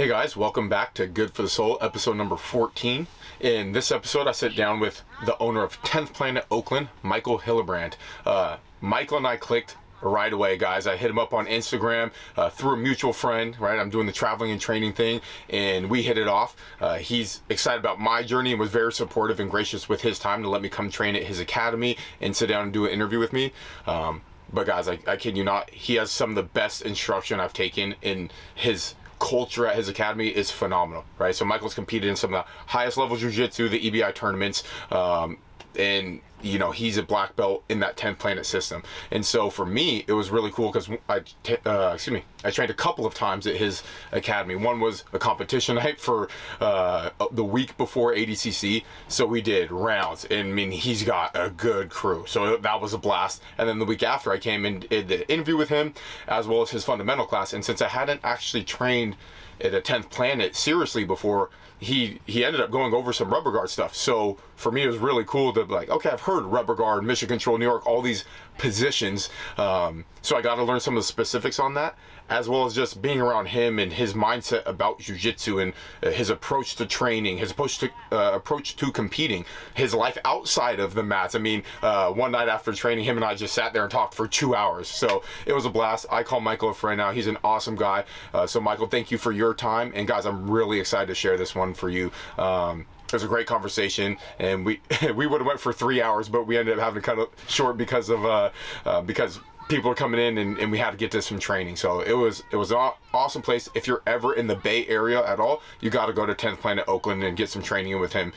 Hey guys, welcome back to Good for the Soul, episode number 14. In this episode, I sit down with the owner of 10th Planet Oakland, Michael Hillebrand. Michael and I clicked right away, guys. I hit him up on Instagram through a mutual friend, right? I'm doing the traveling and training thing, and we hit it off. He's excited about my journey and was very supportive and gracious with his time to let me come train at his academy and sit down and do an interview with me. But guys, I kid you not, he has some of the best instruction I've taken. In his culture at his academy is phenomenal, right? So Michael's competed in some of the highest level jiu-jitsu, the EBI tournaments, and you know, he's a black belt in that 10th Planet system. And so for me, it was really cool because I trained a couple of times at his academy. One was a competition night for the week before ADCC. So we did rounds, and I mean, he's got a good crew. So that was a blast. And then the week after, I came and did the interview with him as well as his fundamental class. And since I hadn't actually trained at a 10th Planet seriously before, he ended up going over some rubber guard stuff. So for me, it was really cool to be like, okay, I've heard rubber guard, mission control, New York, all these positions. So I got to learn some of the specifics on that, as well as just being around him and his mindset about jiu-jitsu and his approach to training, his approach to competing, his life outside of the mats. I mean, one night after training, him and I just sat there and talked for 2 hours. So it was a blast. I call Michael a friend now. He's an awesome guy. So Michael, thank you for your time. And guys, I'm really excited to share this one for you. It was a great conversation, and we would have went for 3 hours, but we ended up having to cut it short because people are coming in and we had to get to some training. So it was an awesome place. If you're ever in the Bay Area at all, you got to go to 10th Planet Oakland and get some training in with him.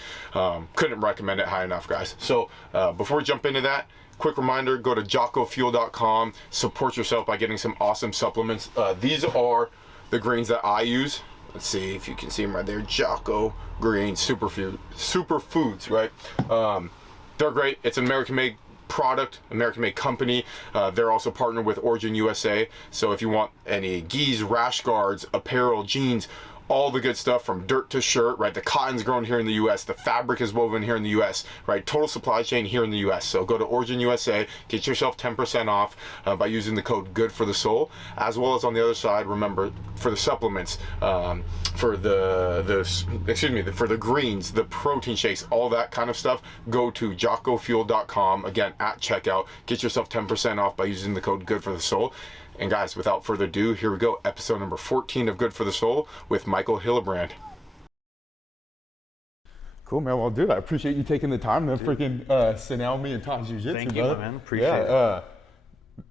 Couldn't recommend it high enough, guys. So before we jump into that, quick reminder, go to jockofuel.com, support yourself by getting some awesome supplements. These are the greens that I use. Let's see if you can see them right there. Jocko Green Superfoods, right? They're great. It's an American-made product, American-made company. They're also partnered with Origin USA. So if you want any gis, rash guards, apparel, jeans, all the good stuff from dirt to shirt, right? The cotton's grown here in the US, the fabric is woven here in the US, right? Total supply chain here in the US. So go to Origin USA, get yourself 10% off by using the code Good for the Soul, as well as on the other side, remember, for the supplements, for the greens, the protein shakes, all that kind of stuff, go to jockofuel.com, again, at checkout, get yourself 10% off by using the code Good for the Soul. And guys, without further ado, here we go. Episode number 14 of Good for the Soul with Michael Hillebrand. Cool, man. Well, dude, I appreciate you taking the time to freaking sit down with me and talk jiu-jitsu, Thank you, brother. man. Appreciate it.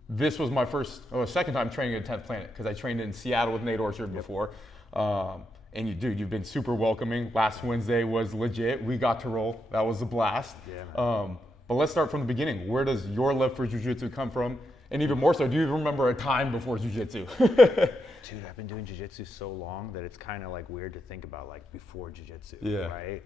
This was my second time training at 10th Planet, because I trained in Seattle with Nate Orchard before. And you've been super welcoming. Last Wednesday was legit. We got to roll. That was a blast. Yeah, but let's start from the beginning. Where does your love for jiu-jitsu come from? And even more so, do you remember a time before jiu-jitsu? Dude, I've been doing jiu-jitsu so long that it's kind of like weird to think about like before jiu-jitsu, right?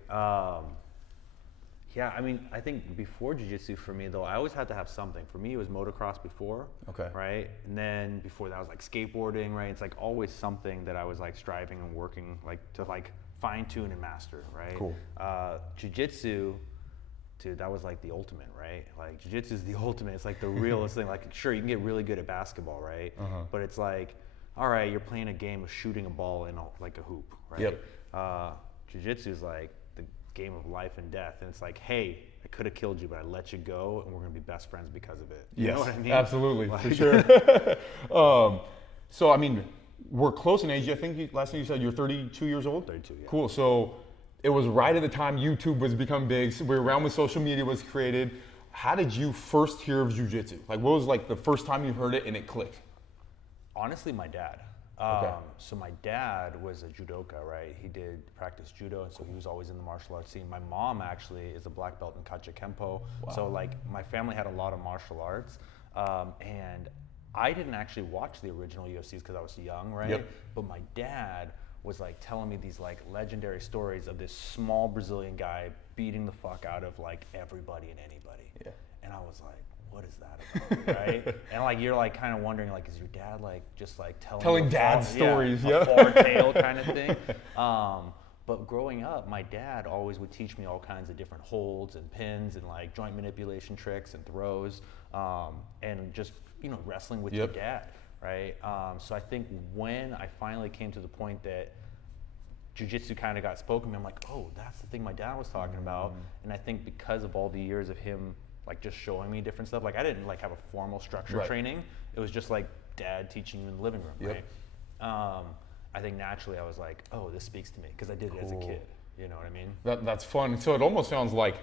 Yeah, I mean, I think before jiu-jitsu for me though, I always had to have something. For me, it was motocross before, right? And then before that was like skateboarding, right? It's like always something that I was like striving and working like to like fine tune and master, right? Cool. Jiu-jitsu, dude, that was like the ultimate, right? Like jiu-jitsu is the ultimate. It's like the realest thing. Like, sure, you can get really good at basketball, right? But it's like, all right, you're playing a game of shooting a ball in like a hoop, right? Yep. Jiu-jitsu is like the game of life and death, and it's like, hey, I could have killed you, but I let you go, and we're gonna be best friends because of it. You know what I mean? Absolutely, like, for sure. So I mean, we're close in age. I think last time you said you're 32 years old. 32, yeah. Cool. So it was right at the time YouTube was becoming big. So we're around when social media was created. How did you first hear of jiu-jitsu? Like, what was like the first time you heard it and it clicked? Honestly, my dad. So my dad was a judoka, right? He did practice judo, and so he was always in the martial arts scene. My mom actually is a black belt in Kacha Kempo. Wow. So like my family had a lot of martial arts, and I didn't actually watch the original UFCs because I was young, right? Yep. But my dad was like telling me these like legendary stories of this small Brazilian guy beating the fuck out of like everybody and anybody. Yeah. And I was like, what is that about, right? And like you're like kind of wondering like, is your dad like just like telling dad stories, a far tale kind of thing? But growing up, my dad always would teach me all kinds of different holds and pins and like joint manipulation tricks and throws, and just wrestling with your dad, right? So I think when I finally came to the point that jiu-jitsu kind of got spoken to me. I'm like, oh, that's the thing my dad was talking about. And I think because of all the years of him like just showing me different stuff, like I didn't like have a formal structured training. It was just like dad teaching you in the living room, right? I think naturally I was like, oh, this speaks to me because I did it as a kid. You know what I mean? That's fun. So it almost sounds like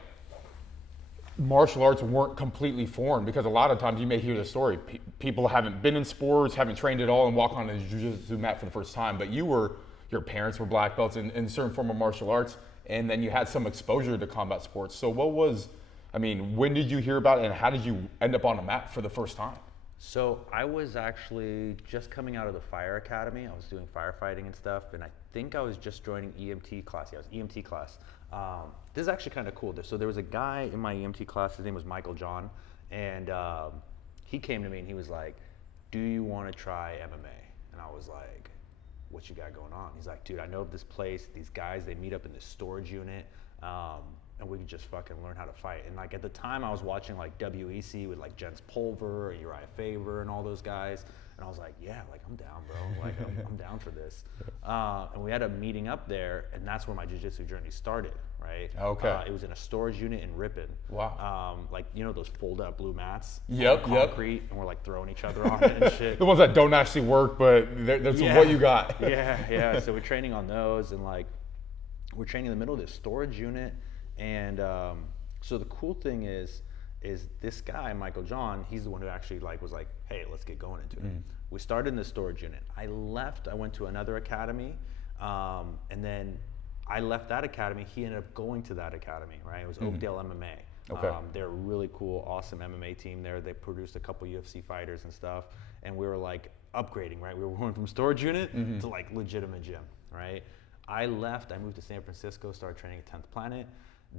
martial arts weren't completely foreign, because a lot of times you may hear the story. People haven't been in sports, haven't trained at all, and walk on a jiu-jitsu mat for the first time. But your parents were black belts in a certain form of martial arts, and then you had some exposure to combat sports. So when did you hear about it, and how did you end up on a mat for the first time? So I was actually just coming out of the fire academy. I was doing firefighting and stuff, and I think I was just joining EMT class. Yeah, it was EMT class. This is actually kind of cool. So there was a guy in my EMT class, his name was Michael John, and he came to me and he was like, do you want to try MMA? And I was like, what you got going on? He's like, dude, I know of this place, these guys, they meet up in this storage unit, and we could just fucking learn how to fight. And like at the time I was watching like WEC with like Jens Pulver, Uriah Faber and all those guys. And I was like, yeah, like I'm down, bro. Like I'm down for this. And we had a meeting up there, and that's where my jiu-jitsu journey started, right? Okay. It was in a storage unit in Ripon. Wow. Like, you know those fold-up blue mats? Yep. Concrete, and we're like throwing each other on it and shit. The ones that don't actually work, but that's what you got. Yeah. So we're training on those, and like we're training in the middle of this storage unit. And so the cool thing is this guy, Michael John, he's the one who actually like was like, hey, let's get going into it. We started in the storage unit. I left, I went to another academy, and then I left that academy. He ended up going to that academy, right? It was Oakdale MMA. Okay. They're a really cool, awesome MMA team there. They produced a couple UFC fighters and stuff, and we were like upgrading, right? We were going from storage unit to like legitimate gym, right? I left, I moved to San Francisco, started training at 10th Planet.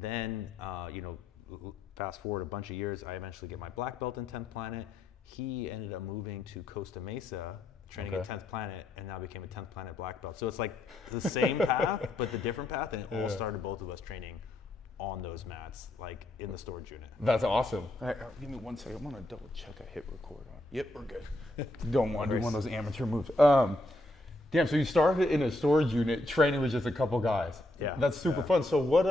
Then, fast forward a bunch of years, I eventually get my black belt in 10th Planet. He ended up moving to Costa Mesa, training at 10th Planet, and now became a 10th Planet black belt. So it's like the same path, but the different path, and it all started both of us training on those mats, like in the storage unit. That's awesome. Give me 1 second. I'm gonna double check I hit record on. Yep, we're good. Don't want to do one of those amateur moves. Damn, so you started in a storage unit, training with just a couple guys. Yeah. That's super fun. So what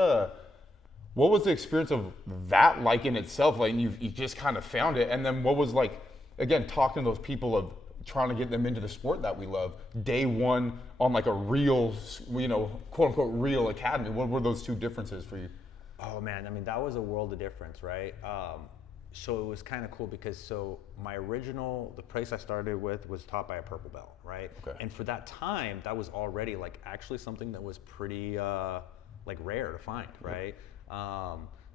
was the experience of that like in itself? Like you just kind of found it, and then what was like, again, talking to those people of trying to get them into the sport that we love, day one on like a real, quote unquote real academy. What were those two differences for you? Oh man, I mean, that was a world of difference, right? So it was kind of cool because the place I started with was taught by a purple belt, right? Okay. And for that time, that was already like actually something that was pretty like rare to find, right?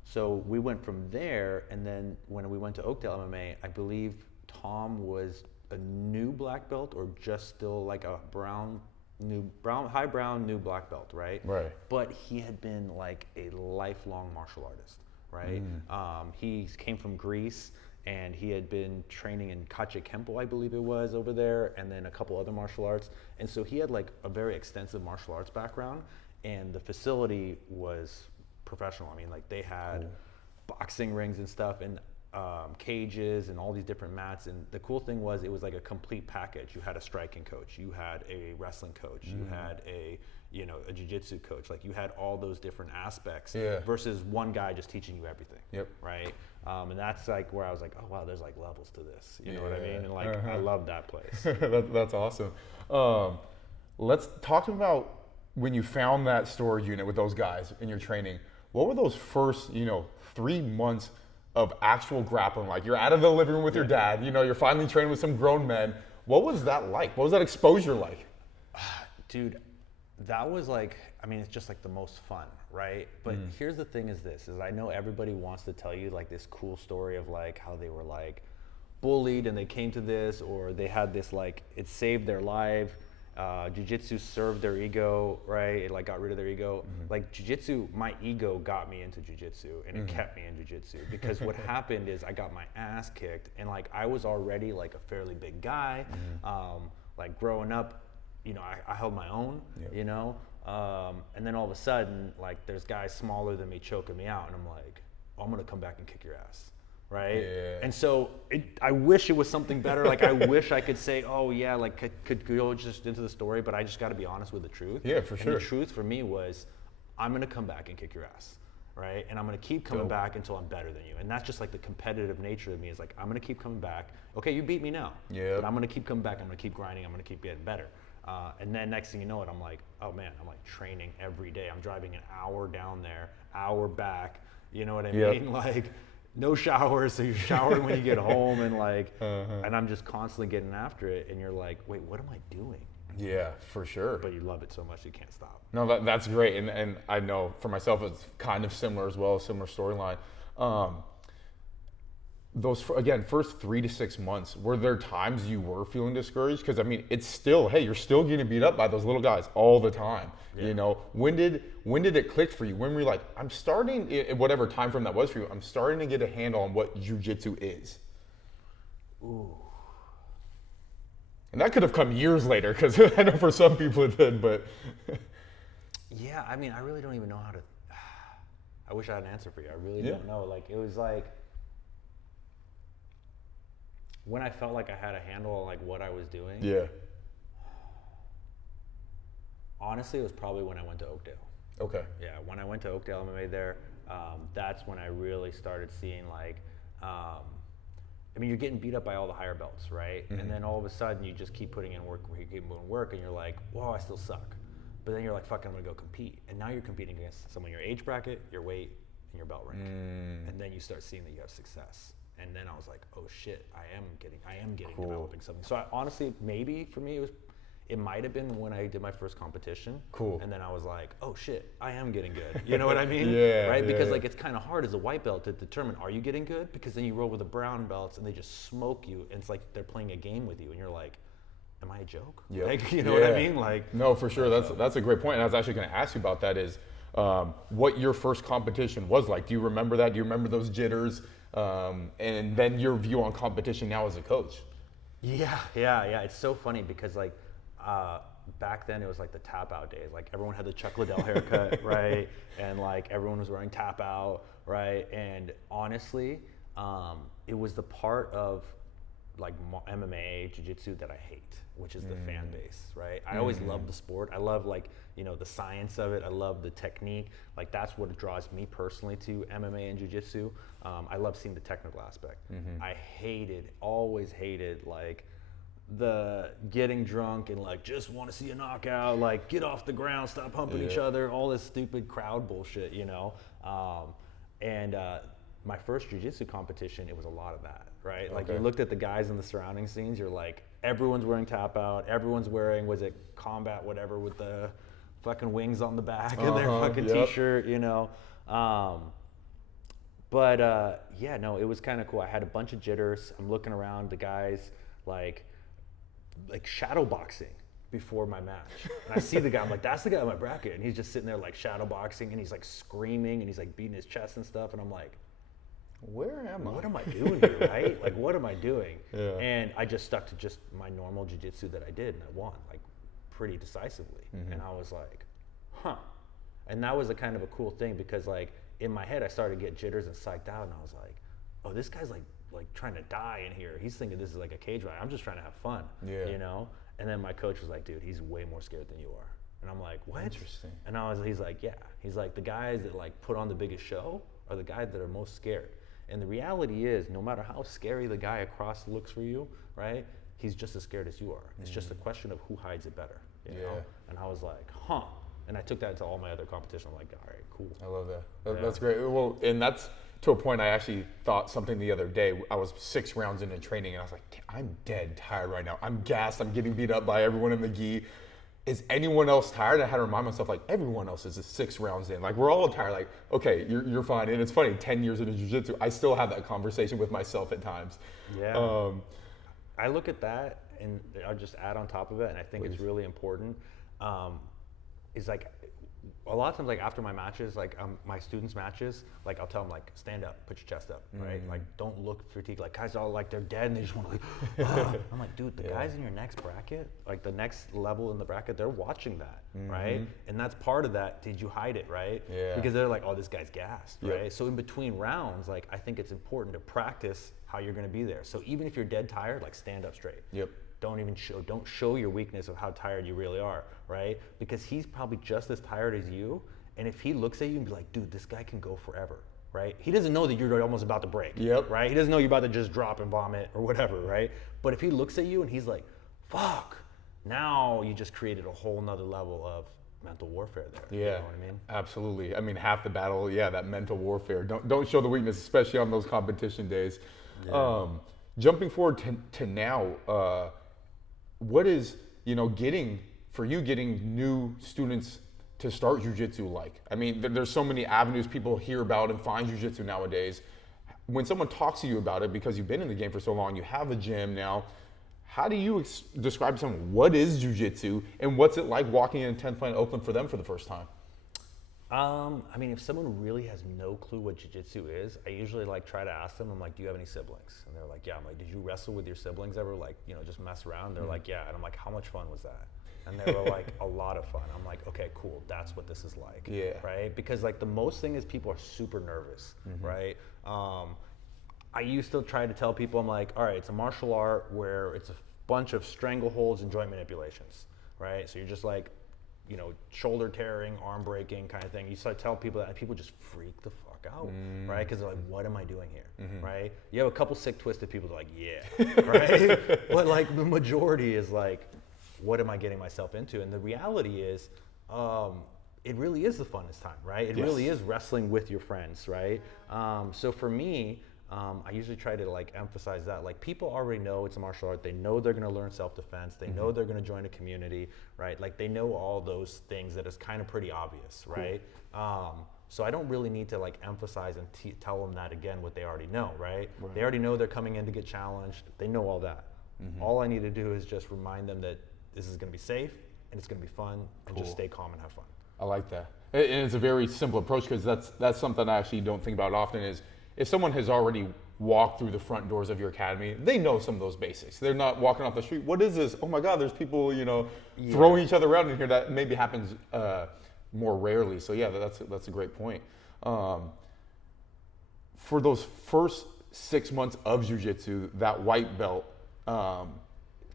So we went from there, and then when we went to Oakdale MMA, I believe Tom was a new black belt or just still like a high brown new black belt, right? Right. But he had been like a lifelong martial artist, right? He came from Greece, and he had been training in Kache Kempo, I believe it was, over there, and then a couple other martial arts. And so he had like a very extensive martial arts background, and the facility was professional. I mean, like they had boxing rings and stuff, and cages and all these different mats. And the cool thing was it was like a complete package. You had a striking coach, you had a wrestling coach, you had a jiu-jitsu coach. Like you had all those different aspects versus one guy just teaching you everything. Yep. Right. And that's like where I was like, oh wow, there's like levels to this. You know what I mean? And like I love that place. That's awesome. Let's talk about when you found that storage unit with those guys in your training. What were those first, 3 months of actual grappling like? You're out of the living room with your dad, you're finally training with some grown men. What was that like? What was that exposure like? Dude, that was like, I mean, it's just like the most fun, right? But here's the thing is I know everybody wants to tell you like this cool story of like how they were like bullied and they came to this, or they had this like, it saved their life. Jiu-jitsu served their ego, right? It like got rid of their ego. Like jiu-jitsu, my ego got me into jiu-jitsu, and it kept me in jiu-jitsu, because what happened is I got my ass kicked, and like I was already like a fairly big guy. Like growing up, I held my own, and then all of a sudden, like there's guys smaller than me choking me out, and I'm like, oh, I'm gonna come back and kick your ass. right? Yeah. And so I wish it was something better. Like I wish I could say, oh yeah, like could go just into the story, but I just got to be honest with the truth. Yeah, for sure. And the truth for me was, I'm gonna come back and kick your ass, right? And I'm gonna keep coming back until I'm better than you. And that's just like the competitive nature of me. Is like I'm gonna keep coming back. Okay, you beat me now. Yeah. But I'm gonna keep coming back. I'm gonna keep grinding. I'm gonna keep getting better. And then next thing you know it, I'm like, oh man, I'm like training every day. I'm driving an hour down there, hour back. You know what I mean? Like no showers, so you're showering when you get home, and like, and I'm just constantly getting after it. And you're like, wait, what am I doing? Yeah, for sure. But you love it so much you can't stop. No, that's great, and I know for myself it's kind of similar as well, a similar storyline. Those again, first 3 to 6 months, were there times you were feeling discouraged? Because I mean, it's still, hey, you're still getting beat up by those little guys all the time. You know, when did it click for you? When were you like, I'm starting, whatever time frame that was for you, I'm starting to get a handle on what jiu-jitsu is? Ooh. And that could have come years later, because I know for some people it did, but. Yeah, I mean, I really don't even know how to. I wish I had an answer for you. I really don't know. Like, it was like when I felt like I had a handle on like what I was doing. Yeah. Honestly, it was probably when I went to Oakdale. Okay. Yeah, when I went to Oakdale MMA there, that's when I really started seeing like, I mean, you're getting beat up by all the higher belts, right? And then all of a sudden you just keep putting in work, and you're like, whoa, I still suck. But then you're like, fuck, I'm gonna go compete. And now you're competing against someone your age bracket, your weight, and your belt rank. And then you start seeing that you have success. And then I was like, oh shit, I am getting developing something. So honestly, maybe for me, it might have been when I did my first competition. Cool. And then I was like, oh shit, I am getting good. You know what I mean? Yeah. Because like it's kind of hard as a white belt to determine, are you getting good? Because then you roll with the brown belts and they just smoke you. And it's like they're playing a game with you and you're like, am I a joke? Yep. Like, you know what I mean? Like, no, for sure. That's a great point. And I was actually going to ask you about that is what your first competition was like. Do you remember that? Do you remember those jitters? And then your view on competition now as a coach. Yeah. It's so funny because like back then it was like the tap out days. Like everyone had the Chuck Liddell haircut, right? And like everyone was wearing tap out, right? And honestly, it was the part of like MMA, jiu-jitsu that I hate, which is the fan base, right? I always love the sport. I love like, you know, the science of it. I love the technique. Like that's what draws me personally to MMA and jiu-jitsu. I love seeing the technical aspect. I always hated like the getting drunk and like just want to see a knockout, like get off the ground, stop humping each other, all this stupid crowd bullshit, you know? My first jiu-jitsu competition, it was a lot of that, right? Like you looked at the guys in the surrounding scenes, you're like, everyone's wearing tap out, everyone's wearing, was it combat whatever with the fucking wings on the back of their fucking t-shirt, you know? Yeah, no, it was kind of cool. I had a bunch of jitters. I'm looking around, the guys like shadow boxing before my match. And I see the guy, I'm like, that's the guy in my bracket. And he's just sitting there like shadow boxing and he's like screaming and he's like beating his chest and stuff. And I'm like, where am I? What am I doing here, right? Like, what am I doing? Yeah. And I just stuck to just my normal jiu-jitsu that I did and I won like pretty decisively. And I was like, huh. And that was a kind of a cool thing because like in my head, I started to get jitters and psyched out and I was like, oh, this guy's like trying to die in here. He's thinking this is like a cage fight. I'm just trying to have fun, you know? And then my coach was like, dude, he's way more scared than you are. And I'm like, what? Interesting. And he's like, yeah. He's like, the guys that like put on the biggest show are the guys that are most scared. And the reality is, no matter how scary the guy across looks for you, right? He's just as scared as you are. It's just a question of who hides it better, you know? And I was like, huh. And I took that into all my other competitions. I'm like, all right, cool. I love that. That's great. Well, and that's to a point I actually thought something the other day. I was 6 rounds into training and I was like, I'm dead tired right now. I'm gassed. I'm getting beat up by everyone in the gi. Is anyone else tired? I had to remind myself, like, everyone else is 6 rounds in. Like, we're all tired. Like, okay, you're fine. And it's funny, 10 years into jiu-jitsu, I still have that conversation with myself at times. Yeah. I look at that, and I'll just add on top of it, and I think it's really important. is like, a lot of times, like after my matches, like my students' matches, like I'll tell them like, stand up, put your chest up, right? Like don't look fatigued. Like guys all like they're dead and they just want to like, ah. I'm like, dude, the guys in your next bracket, like the next level in the bracket, they're watching that, right? And that's part of that. Did you hide it, right? Yeah. Because they're like, oh, this guy's gassed, right? So in between rounds, like I think it's important to practice how you're going to be there. So even if you're dead tired, like stand up straight. Don't show your weakness of how tired you really are, right? Because he's probably just as tired as you, and if he looks at you and be like, dude, this guy can go forever, right? He doesn't know that you're almost about to break, right? He doesn't know you're about to just drop and vomit or whatever, right? But if he looks at you and he's like, fuck, now you just created a whole nother level of mental warfare there. Yeah, you know what I mean? Absolutely. I mean, half the battle, that mental warfare. Don't show the weakness, especially on those competition days. Jumping forward to now, what is, getting new students to start jiu-jitsu like? I mean, there's so many avenues people hear about and find jiu-jitsu nowadays. When someone talks to you about it, because you've been in the game for so long, you have a gym now, how do you describe to someone what is jiu-jitsu and what's it like walking in 10th Planet Oakland for them for the first time? I mean, if someone really has no clue what jiu-jitsu is, I usually like try to ask them, I'm like, do you have any siblings? And they're like, yeah. I'm like, did you wrestle with your siblings ever? Like, just mess around? They're like, yeah. And I'm like, how much fun was that? And they were like, a lot of fun. I'm like, okay, cool. That's what this is like. Yeah. Right? Because like the most thing is people are super nervous, right? I used to try to tell people, I'm like, all right, it's a martial art where it's a bunch of strangleholds and joint manipulations, right? So you're just like, shoulder tearing, arm breaking kind of thing. You start to tell people that, and people just freak the fuck out, right? Because they're like, what am I doing here, right? You have a couple sick, twisted people that are like, yeah, right? But like the majority is like, what am I getting myself into? And the reality is, it really is the funnest time, right? It really is wrestling with your friends, right? So for me, I usually try to like emphasize that, like people already know it's a martial art. They know they're going to learn self-defense. They know they're going to join a community, right? Like they know all those things that is kind of pretty obvious, right? So I don't really need to like emphasize and tell them that again, what they already know, right? They already know they're coming in to get challenged. They know all that. All I need to do is just remind them that this is going to be safe and it's going to be fun and just stay calm and have fun. I like that. And it's a very simple approach, because that's something I actually don't think about often is, if someone has already walked through the front doors of your academy, they know some of those basics. They're not walking off the street, what is this? Oh my God, there's people, throwing each other around in here. That maybe happens more rarely. So yeah, that's a great point. For those first 6 months of jiu-jitsu, that white belt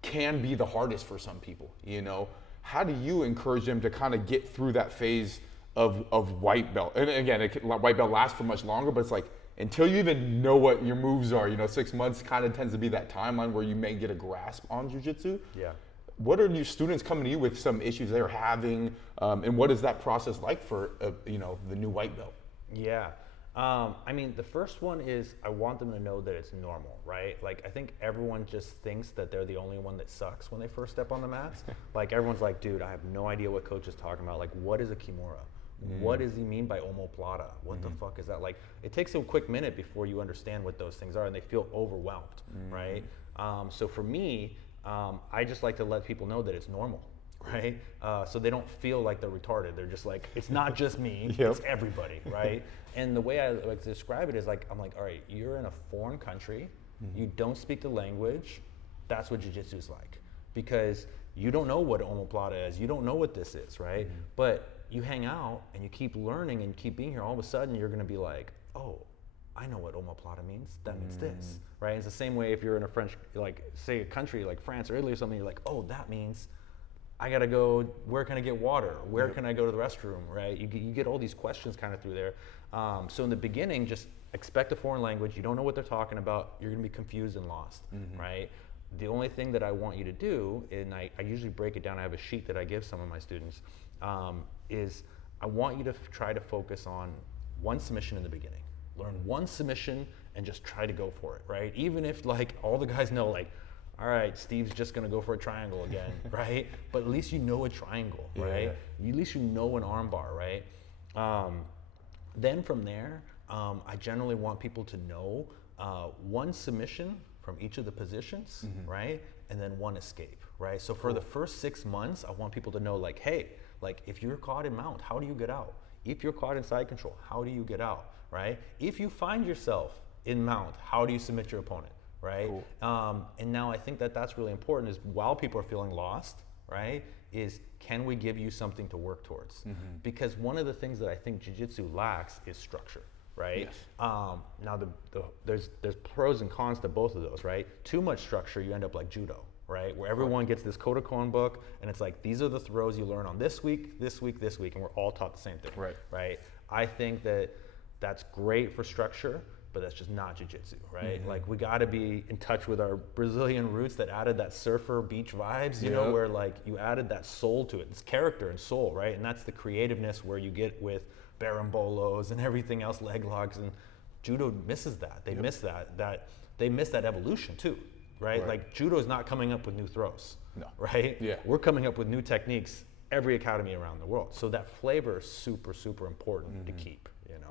can be the hardest for some people, How do you encourage them to kind of get through that phase of white belt? And again, white belt lasts for much longer, but it's like, until you even know what your moves are, 6 months kind of tends to be that timeline where you may get a grasp on jiu-jitsu. Yeah. What are your students coming to you with some issues they're having, and what is that process like for the new white belt? Yeah. I mean, the first one is I want them to know that it's normal, right? Like, I think everyone just thinks that they're the only one that sucks when they first step on the mats. Like, everyone's like, dude, I have no idea what coach is talking about. Like, what is a kimura? What does he mean by omoplata? What the fuck is that? Like, it takes a quick minute before you understand what those things are, and they feel overwhelmed, right? So for me, I just like to let people know that it's normal, right? So they don't feel like they're retarded. They're just like, it's not just me, it's everybody, right? And the way I like to describe it is like, I'm like, all right, you're in a foreign country, you don't speak the language, that's what jiu-jitsu is like. Because you don't know what omoplata is, you don't know what this is, right? But you hang out and you keep learning and you keep being here, all of a sudden you're gonna be like, oh, I know what omoplata means, that means this, right? It's the same way if you're in a French, like say a country like France or Italy or something, you're like, oh, that means I gotta go, where can I get water? Where can I go to the restroom, right? You get all these questions kind of through there. So in the beginning, just expect a foreign language, you don't know what they're talking about, you're gonna be confused and lost, right? The only thing that I want you to do, and I usually break it down, I have a sheet that I give some of my students, is I want you to try to focus on one submission in the beginning. Learn one submission and just try to go for it, right? Even if like all the guys know like, all right, Steve's just gonna go for a triangle again, right? But at least you know a triangle, right? At least you know an arm bar, right? Then from there, I generally want people to know one submission from each of the positions, right? And then one escape, right? So for the first 6 months, I want people to know like, hey, like if you're caught in mount, how do you get out? If you're caught in side control, how do you get out, right? If you find yourself in mount, how do you submit your opponent, right? Cool. And now I think that that's really important is while people are feeling lost, right, is can we give you something to work towards? Because one of the things that I think jiu-jitsu lacks is structure, right? Yes. Now there's pros and cons to both of those, right? Too much structure, you end up like judo, right? Where everyone gets this Kodokan book and it's like, these are the throws you learn on this week, this week, this week, and we're all taught the same thing, right? I think that that's great for structure, but that's just not jiu-jitsu, right? Like we gotta be in touch with our Brazilian roots that added that surfer beach vibes, you know, where like you added that soul to it, it's character and soul, right? And that's the creativeness where you get with barambolos and everything else, leg locks, and judo misses that. They miss that they miss that evolution too, right? Like judo is not coming up with new throws, right? Yeah. We're coming up with new techniques every academy around the world. So that flavor is super, super important to keep.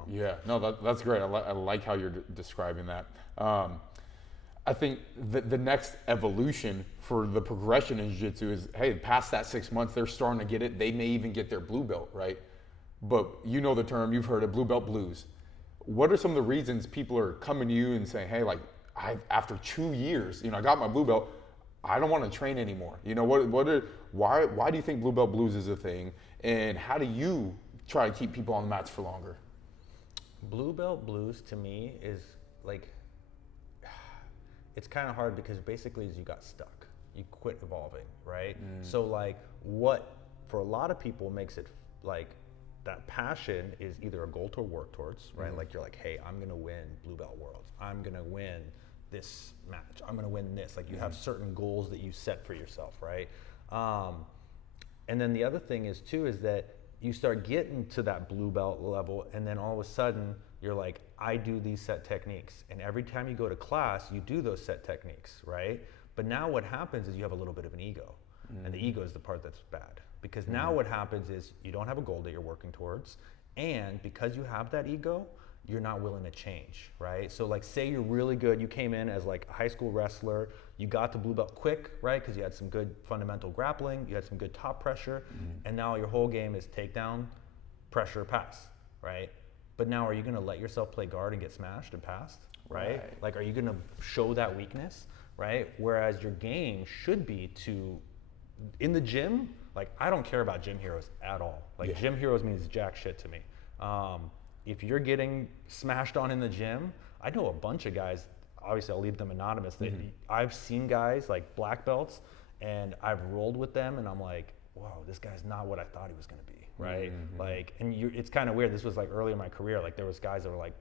Yeah, no, that's great. I like how you're describing that. I think the next evolution for the progression in jiu-jitsu is, hey, past that 6 months, they're starting to get it. They may even get their blue belt, right? But you know the term, you've heard of blue belt blues. What are some of the reasons people are coming to you and saying, hey, like, after 2 years, I got my blue belt, I don't want to train anymore. Why do you think blue belt blues is a thing? And how do you try to keep people on the mats for longer? Blue belt blues to me is like, it's kind of hard because basically you got stuck. You quit evolving, right? So like what for a lot of people makes it like that passion is either a goal to work towards, right? Like you're like, hey, I'm gonna win blue belt worlds. I'm gonna win this match. I'm gonna win this. Like you have certain goals that you set for yourself, right? And then the other thing is too is that you start getting to that blue belt level and then all of a sudden you're like, I do these set techniques. And every time you go to class, you do those set techniques, right? But now what happens is you have a little bit of an ego. And the ego is the part that's bad. Because now what happens is you don't have a goal that you're working towards. And because you have that ego, you're not willing to change, right? So like say you're really good, you came in as like a high school wrestler, you got to blue belt quick, right? Because you had some good fundamental grappling, you had some good top pressure, and now your whole game is takedown, pressure, pass, right? But now are you gonna let yourself play guard and get smashed and passed, right? Like are you gonna show that weakness, right? Whereas your game should be to, in the gym, like I don't care about gym heroes at all. Like gym heroes means jack shit to me. If you're getting smashed on in the gym, I know a bunch of guys, obviously I'll leave them anonymous, that I've seen guys like black belts and I've rolled with them and I'm like, wow, this guy's not what I thought he was gonna be, right? Like, and it's kind of weird, this was like early in my career, like there was guys that were like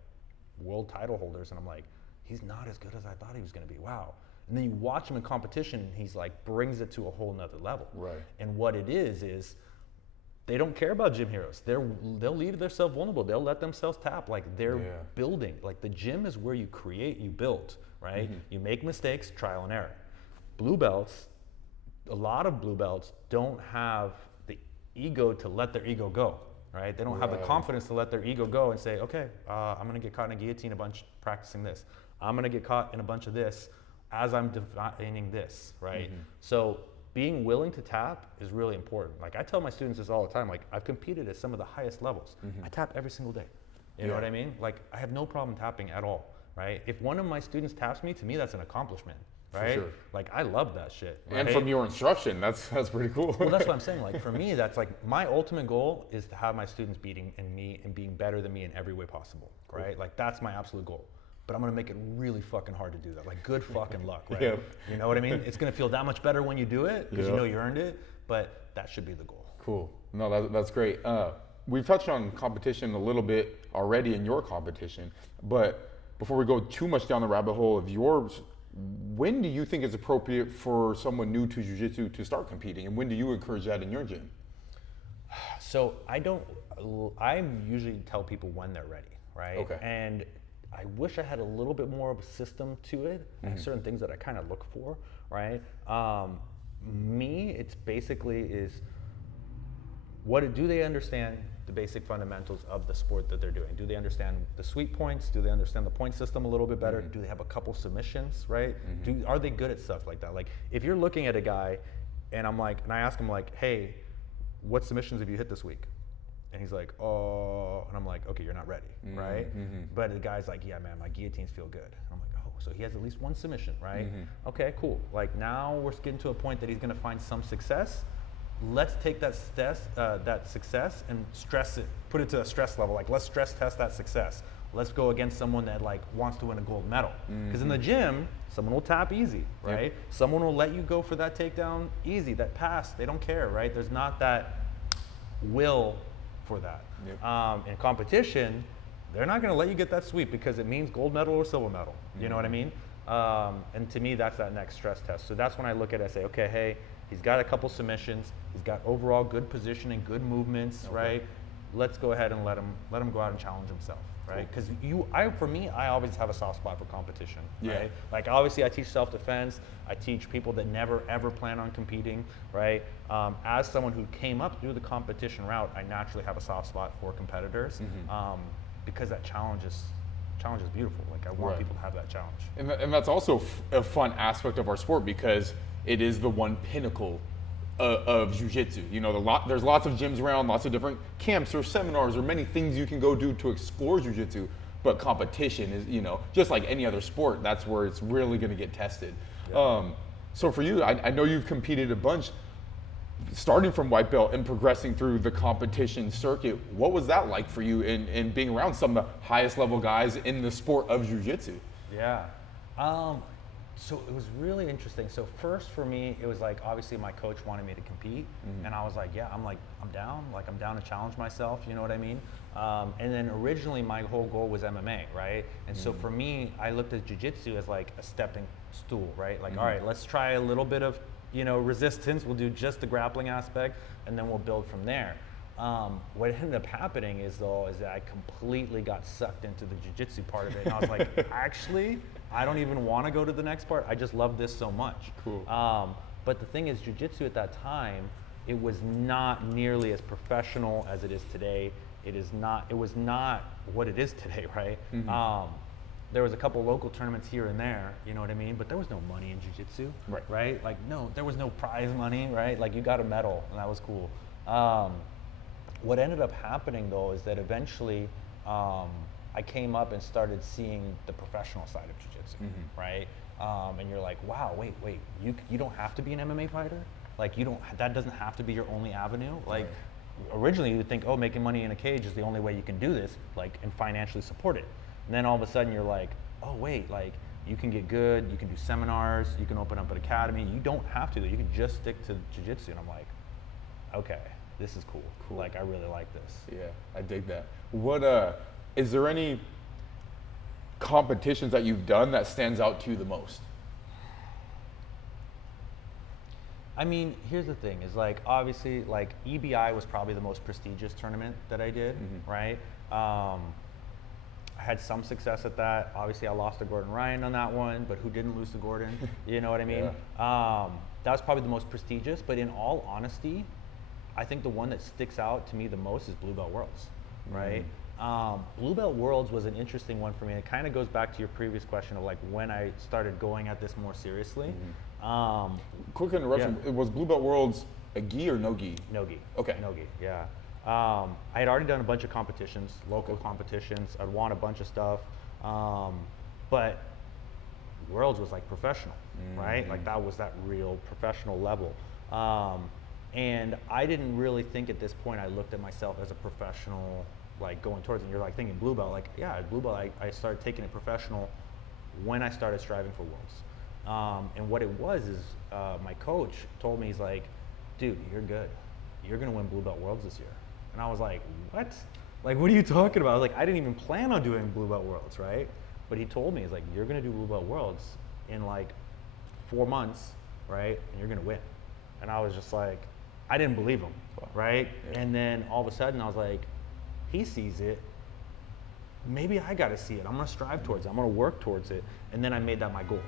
world title holders and I'm like, he's not as good as I thought he was gonna be, wow. And then you watch him in competition and he's like, brings it to a whole nother level. Right. And what it is they don't care about gym heroes. They'll leave themselves vulnerable. They'll let themselves tap. Like they're building. Like the gym is where you create, you build, right? You make mistakes, trial and error. Blue belts, a lot of blue belts don't have the ego to let their ego go, right? They don't have the confidence to let their ego go and say, okay, I'm gonna get caught in a guillotine a bunch practicing this. I'm gonna get caught in a bunch of this as I'm defining this, right? So being willing to tap is really important. Like I tell my students this all the time, like I've competed at some of the highest levels. I tap every single day. You know what I mean? Like I have no problem tapping at all, right? If one of my students taps me, to me that's an accomplishment, right? For sure. Like I love that shit. Right? And from your instruction, that's pretty cool. Well, that's what I'm saying. Like for me, that's like my ultimate goal is to have my students beating me and being better than me in every way possible, right? Like that's my absolute goal. But I'm gonna make it really fucking hard to do that. Like good fucking luck, right? You know what I mean? It's gonna feel that much better when you do it because you know you earned it, but that should be the goal. Cool. No, that's great. We've touched on competition a little bit already in your competition, but before we go too much down the rabbit hole of yours, when do you think it's appropriate for someone new to jiu-jitsu to start competing, and when do you encourage that in your gym? So I usually tell people when they're ready, right? Okay. And I wish I had a little bit more of a system to it and certain things that I kind of look for, right? It's basically is, do they understand the basic fundamentals of the sport that they're doing? Do they understand the sweep points? Do they understand the point system a little bit better? Do they have a couple submissions, right? Are they good at stuff like that? Like if you're looking at a guy And I ask him like, hey, what submissions have you hit this week? And he's like, oh, and I'm like, okay, you're not ready, right? But the guy's like, yeah, man, my guillotines feel good. And I'm like, oh, so he has at least one submission, right? Okay, cool. Like now we're getting to a point that he's gonna find some success. Let's take that success and stress it, put it to a stress level. Like let's stress test that success. Let's go against someone that like wants to win a gold medal. Because in the gym, someone will tap easy, right? Yep. Someone will let you go for that takedown easy, that pass. They don't care, right? There's not that will for that. Yep. In competition, they're not going to let you get that sweep because it means gold medal or silver medal. You know what I mean? And to me, that's that next stress test. So that's when I look at it, I say, okay, hey, he's got a couple submissions. He's got overall good positioning, good movements, right? Let's go ahead and let him go out and challenge himself, right? Because for me, I always have a soft spot for competition, right? Like obviously I teach self-defense. I teach people that never ever plan on competing, right? As someone who came up through the competition route, I naturally have a soft spot for competitors because that challenge is beautiful. Like I want people to have that challenge. And that's also a fun aspect of our sport because it is the one pinnacle of jiu-jitsu. You know, there's lots of gyms around, lots of different camps or seminars or many things you can go do to explore jiu-jitsu, but competition is, you know, just like any other sport, that's where it's really going to get tested. So for you, I know you've competed a bunch, starting from white belt and progressing through the competition circuit. What was that like for you in being around some of the highest level guys in the sport of jiu-jitsu? Yeah. So it was really interesting. So first for me, it was like, obviously my coach wanted me to compete and I was like, yeah, I'm down to challenge myself, you know what I mean? And then originally my whole goal was MMA, right? And so for me, I looked at jiu-jitsu as like a stepping stool, right? Like, all right, let's try a little bit of, you know, resistance. We'll do just the grappling aspect and then we'll build from there. What ended up happening is that I completely got sucked into the jiu-jitsu part of it. And I was like, actually, I don't even want to go to the next part. I just love this so much. Cool. But the thing is, jiu-jitsu at that time, it was not nearly as professional as it is today. It was not what it is today, right? There was a couple local tournaments here and there, you know what I mean? But there was no money in jiu-jitsu, right? Like, no, there was no prize money, right? Like, you got a medal, and that was cool. What ended up happening, though, is that eventually I came up and started seeing the professional side of jiu-jitsu, right? And you're like, wow, wait, you don't have to be an MMA fighter? Like, that doesn't have to be your only avenue? Like, originally you would think, oh, making money in a cage is the only way you can do this, like, and financially support it. And then all of a sudden you're like, oh, wait, like, you can get good, you can do seminars, you can open up an academy, you don't have to, you can just stick to jiu-jitsu. And I'm like, okay, this is cool. Like, I really like this. Yeah, I dig that. What, is there any competitions that you've done that stands out to you the most? I mean, here's the thing, is like, obviously, like, EBI was probably the most prestigious tournament that I did, right? I had some success at that. Obviously, I lost to Gordon Ryan on that one, but who didn't lose to Gordon? You know what I mean? That was probably the most prestigious, but in all honesty, I think the one that sticks out to me the most is Blue Belt Worlds, right? Blue Belt Worlds was an interesting one for me. It kind of goes back to your previous question of like when I started going at this more seriously. Quick interruption, was Blue Belt Worlds a gi or no gi? No gi. Okay. No gi, yeah. I had already done a bunch of competitions, local competitions. I'd won a bunch of stuff, but Worlds was like professional, right? Like that was that real professional level. And I didn't really think at this point, I looked at myself as a professional, like going towards it. And you're like thinking Blue Belt, like yeah, at Blue Belt, I started taking it professional when I started striving for Worlds. And what it was is my coach told me, he's like, dude, you're good. You're gonna win Blue Belt Worlds this year. And I was like, what? Like, what are you talking about? Like, I didn't even plan on doing Blue Belt Worlds, right? But he told me, he's like, you're gonna do Blue Belt Worlds in like 4 months, right? And you're gonna win. And I was just like, I didn't believe him, right? Yeah. And then all of a sudden I was like, he sees it, maybe I gotta see it. I'm gonna strive towards it, I'm gonna work towards it. And then I made that my goal.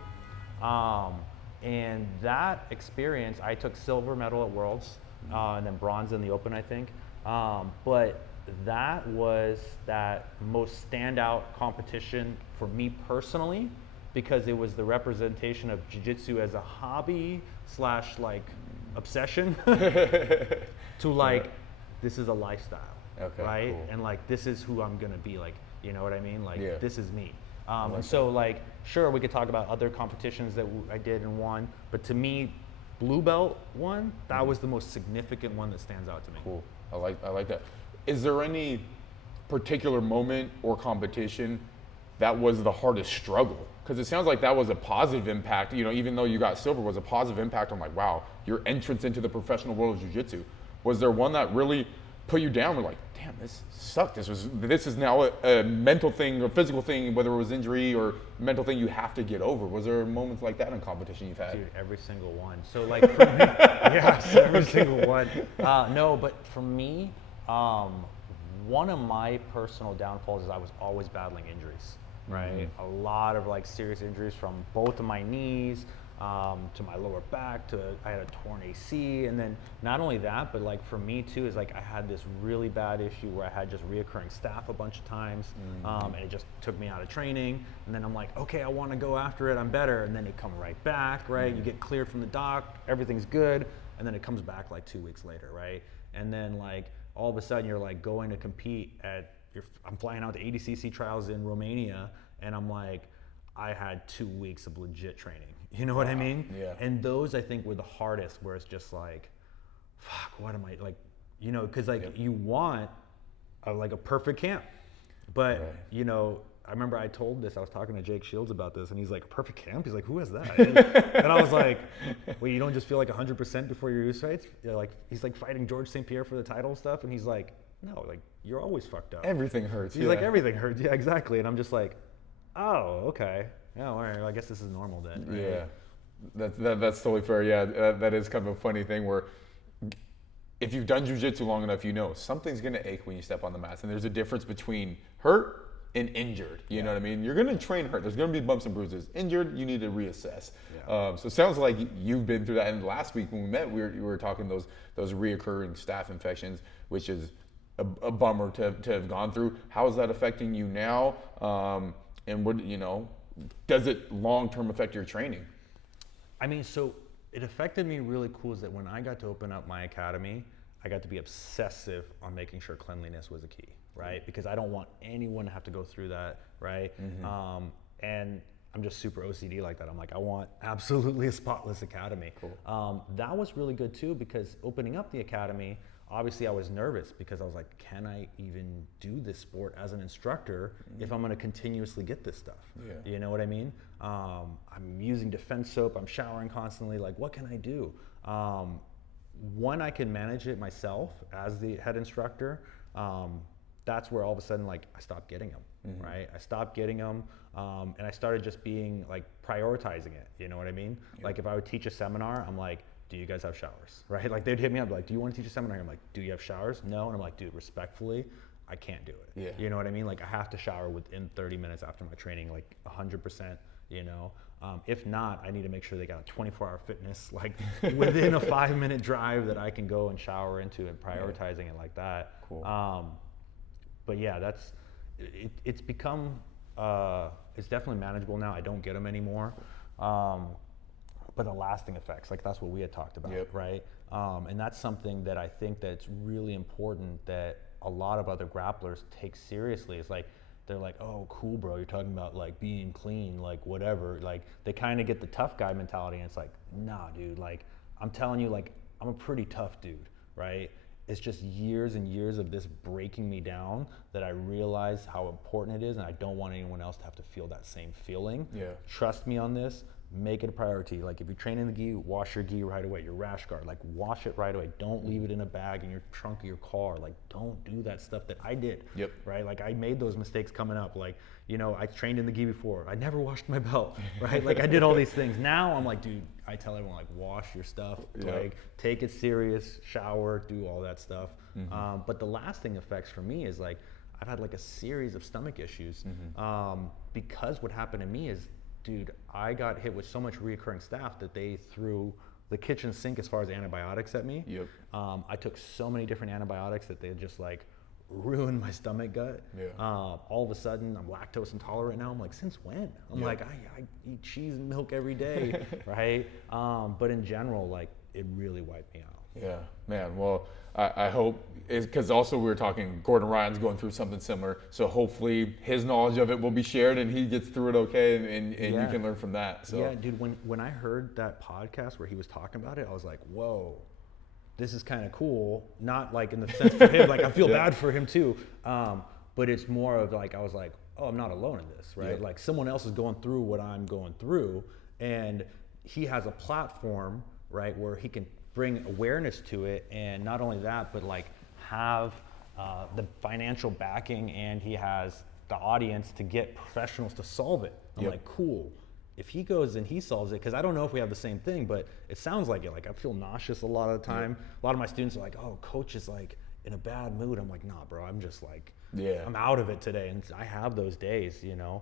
And that experience, I took silver medal at Worlds, and then bronze in the Open, I think. But that was that most standout competition for me personally, because it was the representation of jiu-jitsu as a hobby / like obsession to like, this is a lifestyle, right? Cool. And like, this is who I'm gonna be, like, you know what I mean? Like, this is me. Like So like, sure, we could talk about other competitions that I did and won, but to me, blue belt one, that was the most significant one that stands out to me. Cool. I like that. Is there any particular moment or competition that was the hardest struggle? Because it sounds like that was a positive impact, you know, even though you got silver, was a positive impact on like, wow, your entrance into the professional world of jiu-jitsu. Was there one that really put you down? We're like, damn, this sucked. This is now a mental thing, a physical thing, whether it was injury or mental thing you have to get over. Was there moments like that in competition you've had? Dude, every single one. So like, for me, yes, every single one. No, but for me, one of my personal downfalls is I was always battling injuries, right? A lot of like serious injuries from both of my knees, to my lower back, I had a torn AC, and then not only that, but like for me too, is like I had this really bad issue where I had just reoccurring staph a bunch of times, and it just took me out of training, and then I'm like, okay, I want to go after it, I'm better, and then it come right back, right? You get cleared from the doc, everything's good, and then it comes back like 2 weeks later, right? And then like all of a sudden you're like going to compete I'm flying out to ADCC trials in Romania, and I'm like, I had 2 weeks of legit training. You know what I mean? Yeah. And those I think were the hardest, where it's just like, fuck, what am I, like, you know, because like you want a perfect camp, but you know, I remember I was talking to Jake Shields about this, and he's like, perfect camp? He's like, who has that? And I was like, well, you don't just feel like 100% before your use fights? Like, he's like fighting George St. Pierre for the title and stuff, and he's like, no, like, you're always fucked up. Everything hurts. He's like, everything hurts. Yeah, exactly. And I'm just like, oh, okay. Yeah, all right. Well, I guess this is normal then. Right? Yeah, that's totally fair. Yeah, that is kind of a funny thing where if you've done jiu-jitsu long enough, you know something's gonna ache when you step on the mats, and there's a difference between hurt and injured. You know what I mean? You're gonna train hurt. There's gonna be bumps and bruises. Injured, you need to reassess. So it sounds like you've been through that. And last week when we met, we were talking those reoccurring staph infections, which is a bummer to have gone through. How is that affecting you now? And what, you know, does it long-term affect your training? I mean, so it affected me really cool is that when I got to open up my academy, I got to be obsessive on making sure cleanliness was a key, right? Because I don't want anyone to have to go through that, right? And I'm just super OCD like that. I'm like, I want absolutely a spotless academy. Cool. That was really good too, because opening up the academy, obviously I was nervous because I was like, can I even do this sport as an instructor if I'm gonna continuously get this stuff? You know what I mean? I'm using defense soap, I'm showering constantly, like what can I do? One, I can manage it myself as the head instructor. That's where all of a sudden like I stopped getting them, right? I stopped getting them, and I started just being like prioritizing it, you know what I mean? Like if I would teach a seminar, I'm like, do you guys have showers, right? Like they'd hit me up like, do you want to teach a seminar? I'm like, do you have showers? No. And I'm like, dude, respectfully, I can't do it. You know what I mean? Like I have to shower within 30 minutes after my training, like 100%, you know? If not, I need to make sure they got a 24-hour fitness, like within a 5-minute drive that I can go and shower into, and prioritizing it like that. Cool. But yeah, it's become, it's definitely manageable now. I don't get them anymore. But the lasting effects, like that's what we had talked about, right? And that's something that I think that it's really important that a lot of other grapplers take seriously. It's like, they're like, oh, cool, bro, you're talking about like being clean, like whatever. Like they kind of get the tough guy mentality, and it's like, nah, dude, like I'm telling you, like I'm a pretty tough dude, right? It's just years and years of this breaking me down that I realize how important it is, and I don't want anyone else to have to feel that same feeling. Trust me on this. Make it a priority. Like if you train in the gi, wash your gi right away. Your rash guard, like wash it right away. Don't leave it in a bag in your trunk of your car. Like don't do that stuff that I did. Right? Like I made those mistakes coming up. Like, you know, I trained in the gi before. I never washed my belt, right? Like I did all these things. Now I'm like, dude, I tell everyone like wash your stuff. Like take it serious, shower, do all that stuff. But the lasting effects for me is like, I've had like a series of stomach issues because what happened to me is, dude, I got hit with so much reoccurring staph that they threw the kitchen sink as far as antibiotics at me. I took so many different antibiotics that they just like ruined my stomach gut. All of a sudden, I'm lactose intolerant now. I'm like, since when? I'm like, I eat cheese and milk every day, right? But in general, like it really wiped me out. Yeah, man. Well, I hope, because also we were talking, Gordon Ryan's going through something similar. So hopefully his knowledge of it will be shared and he gets through it okay, and you can learn from that. So. Yeah, dude, when I heard that podcast where he was talking about it, I was like, whoa, this is kind of cool. Not like in the sense for him, like I feel bad for him too. But it's more of like, I was like, oh, I'm not alone in this, right? Like someone else is going through what I'm going through, and he has a platform, right, where he can bring awareness to it, and not only that, but like have the financial backing, and he has the audience to get professionals to solve it. I'm like, cool. If he goes and he solves it, because I don't know if we have the same thing, but it sounds like it. Like I feel nauseous a lot of the time. A lot of my students are like, oh, coach is like in a bad mood. I'm like, nah, bro, I'm just like, I'm out of it today, and I have those days, you know.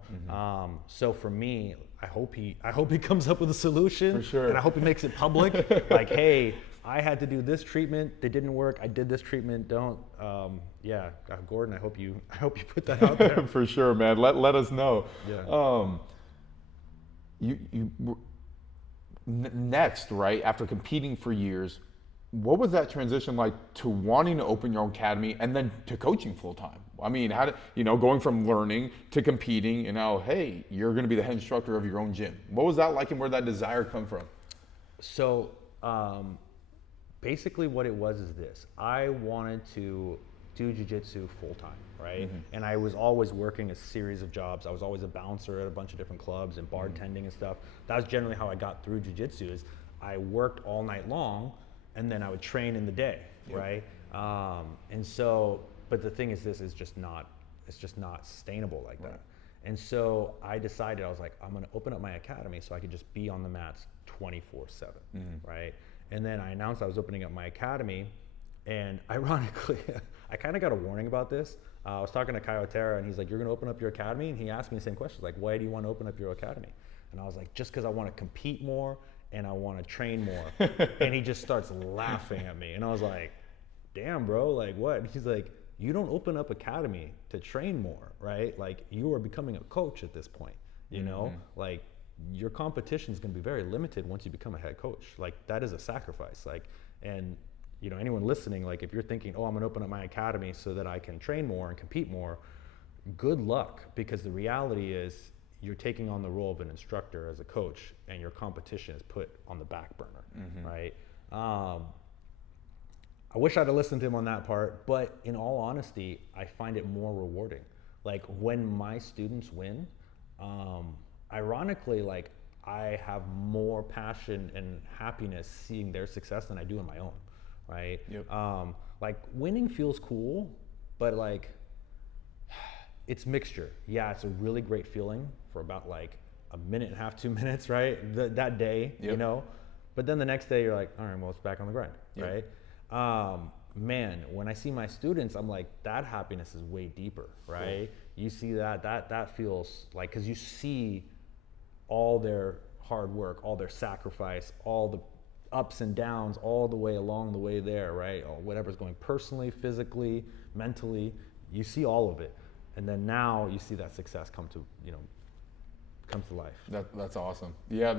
So for me, I hope he comes up with a solution, for sure, and I hope he makes it public. Like, hey, I had to do this treatment, it didn't work. I did this treatment. Don't, Gordon, I hope you put that out there. For sure, man. Let us know. Yeah. Next, right after competing for years, what was that transition like to wanting to open your own academy and then to coaching full time? I mean, how did going from learning to competing, and now, hey, you're going to be the head instructor of your own gym. What was that like, and where did that desire come from? So, basically, what it was is this: I wanted to do jiu-jitsu full time, right? And I was always working a series of jobs. I was always a bouncer at a bunch of different clubs and bartending and stuff. That was generally how I got through jiu-jitsu. Is I worked all night long, and then I would train in the day, right? And so, but the thing is, it's just not sustainable like that. And so I decided, I was like, I'm gonna open up my academy so I could just be on the mats 24/7, right? And then I announced I was opening up my academy, and ironically, I kind of got a warning about this. I was talking to Kai Otera, and he's like, you're gonna open up your academy? And he asked me the same question, like, why do you want to open up your academy? And I was like, just because I want to compete more and I want to train more. And he just starts laughing at me. And I was like, damn, bro, like what? And he's like, you don't open up academy to train more, right? Like you are becoming a coach at this point, you know? Like your competition is going to be very limited once you become a head coach. Like that is a sacrifice. Like, and anyone listening, like if you're thinking, oh, I'm going to open up my academy so that I can train more and compete more, good luck, because the reality is you're taking on the role of an instructor as a coach, and your competition is put on the back burner, right? I wish I'd have listened to him on that part, but in all honesty, I find it more rewarding. Like when my students win, ironically, like I have more passion and happiness seeing their success than I do in my own, right? Like winning feels cool, but like it's mixture. Yeah, it's a really great feeling for about like a minute and a half, 2 minutes, right? That day, but then the next day you're like, all right, well, it's back on the grind, right? Man, when I see my students, I'm like, that happiness is way deeper, right? Cool. You see that feels like, because you see all their hard work, all their sacrifice, all the ups and downs, all the way along the way there, right? Or whatever's going personally, physically, mentally, you see all of it. And then now you see that success come to life. That's awesome. Yeah,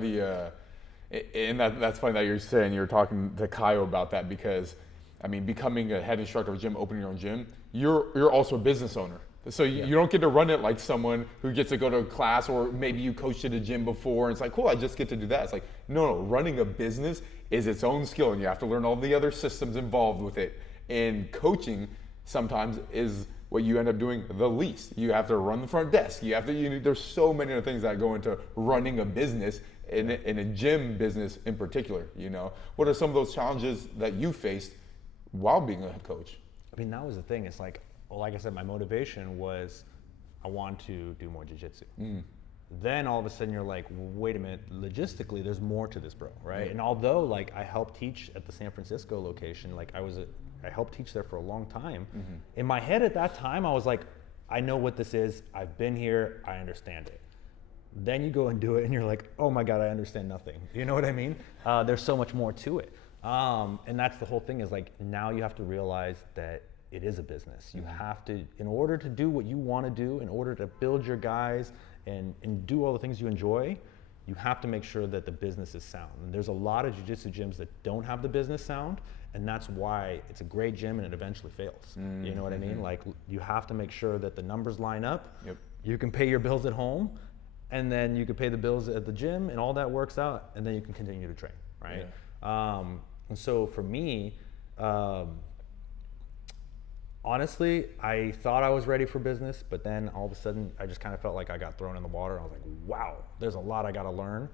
and that's funny that you're talking to Kyle about that, because I mean, becoming a head instructor of a gym, opening your own gym, you're also a business owner. So you don't get to run it like someone who gets to go to a class, or maybe you coached at a gym before and it's like, cool, I just get to do that. It's like, no, running a business is its own skill, and you have to learn all the other systems involved with it. And coaching sometimes is what you end up doing the least. You have to run the front desk. There's so many other things that go into running a business, in a gym business in particular. What are some of those challenges that you faced while being a head coach? I mean, that was the thing. It's like, well, like I said, my motivation was I want to do more jiu-jitsu. Then all of a sudden you're like, wait a minute, logistically, there's more to this, bro, right? And although like I helped teach at the San Francisco location, like I helped teach there for a long time. In my head at that time, I was like, I know what this is. I've been here. I understand it. Then you go and do it and you're like, oh my God, I understand nothing. You know what I mean? There's so much more to it. And that's the whole thing, is like, now you have to realize that it is a business. You have to, in order to do what you want to do, in order to build your guys and do all the things you enjoy, you have to make sure that the business is sound. And there's a lot of jiu-jitsu gyms that don't have the business sound, and that's why it's a great gym and it eventually fails. You know what I mean? Like, you have to make sure that the numbers line up. You can pay your bills at home, and then you can pay the bills at the gym, and all that works out, and then you can continue to train, right? And so for me, honestly, I thought I was ready for business, but then all of a sudden I just kind of felt like I got thrown in the water. I was like, wow, there's a lot I got to learn.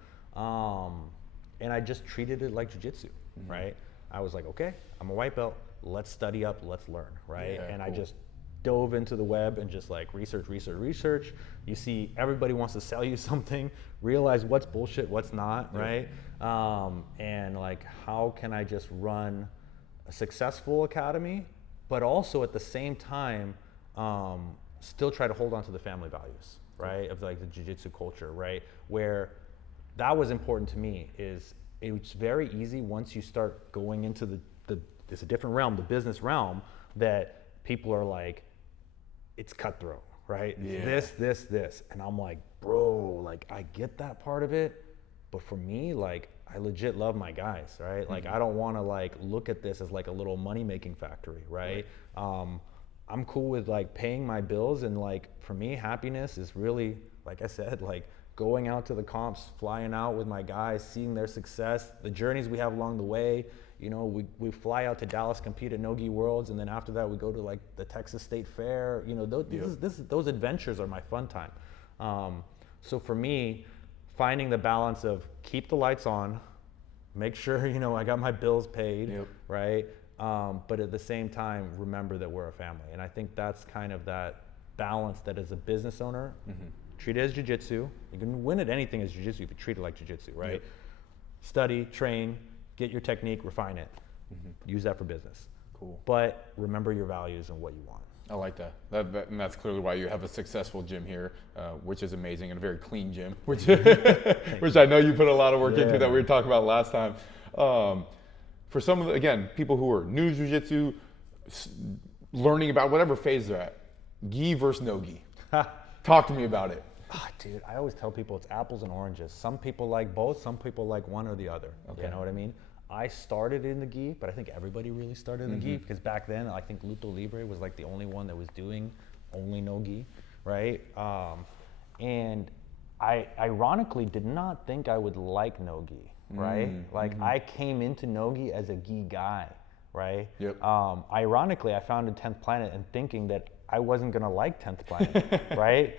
And I just treated it like jiu-jitsu, right? I was like, okay, I'm a white belt. Let's study up, let's learn, right? And I just dove into the web and just like research. You see, everybody wants to sell you something, realize what's bullshit, what's not, right? And like, how can I just run a successful academy, but also at the same time, still try to hold on to the family values, right? Of like the jiu-jitsu culture, right? Where that was important to me is it's very easy once you start going into it's a different realm, the business realm, that people are like, it's cutthroat, right? This. And I'm like, bro, like I get that part of it, but for me, like I legit love my guys, right? Like I don't want to like look at this as like a little money-making factory, right? I'm cool with like paying my bills, and like for me, happiness is really, like I said, like going out to the comps, flying out with my guys, seeing their success, the journeys we have along the way. You know, we fly out to Dallas, compete at No-Gi Worlds, and then after that we go to like the Texas State Fair. You know, those adventures are my fun time. So for me, finding the balance of keep the lights on, make sure, you know, I got my bills paid, right? But at the same time, remember that we're a family. And I think that's kind of that balance that as a business owner, treat it as jiu-jitsu. You can win at anything as jiu-jitsu if you treat it like jiu-jitsu, right? Study, train, get your technique, refine it. Use that for business. Cool. But remember your values and what you want. I like that. And that's clearly why you have a successful gym here, which is amazing, and a very clean gym, which which I know you put a lot of work into that we were talking about last time. For some of the, again, people who are new to jiu-jitsu, learning about whatever phase they're at, gi versus no gi. Talk to me about it. Dude, I always tell people it's apples and oranges. Some people like both, some people like one or the other. You know what I mean? I started in the gi, but I think everybody really started in the gi, because back then I think Luto Libre was like the only one that was doing only no gi, right? And I ironically did not think I would like no gi, right? I came into no gi as a gi guy, right? Ironically, I founded 10th Planet and thinking that I wasn't gonna like 10th Planet, right?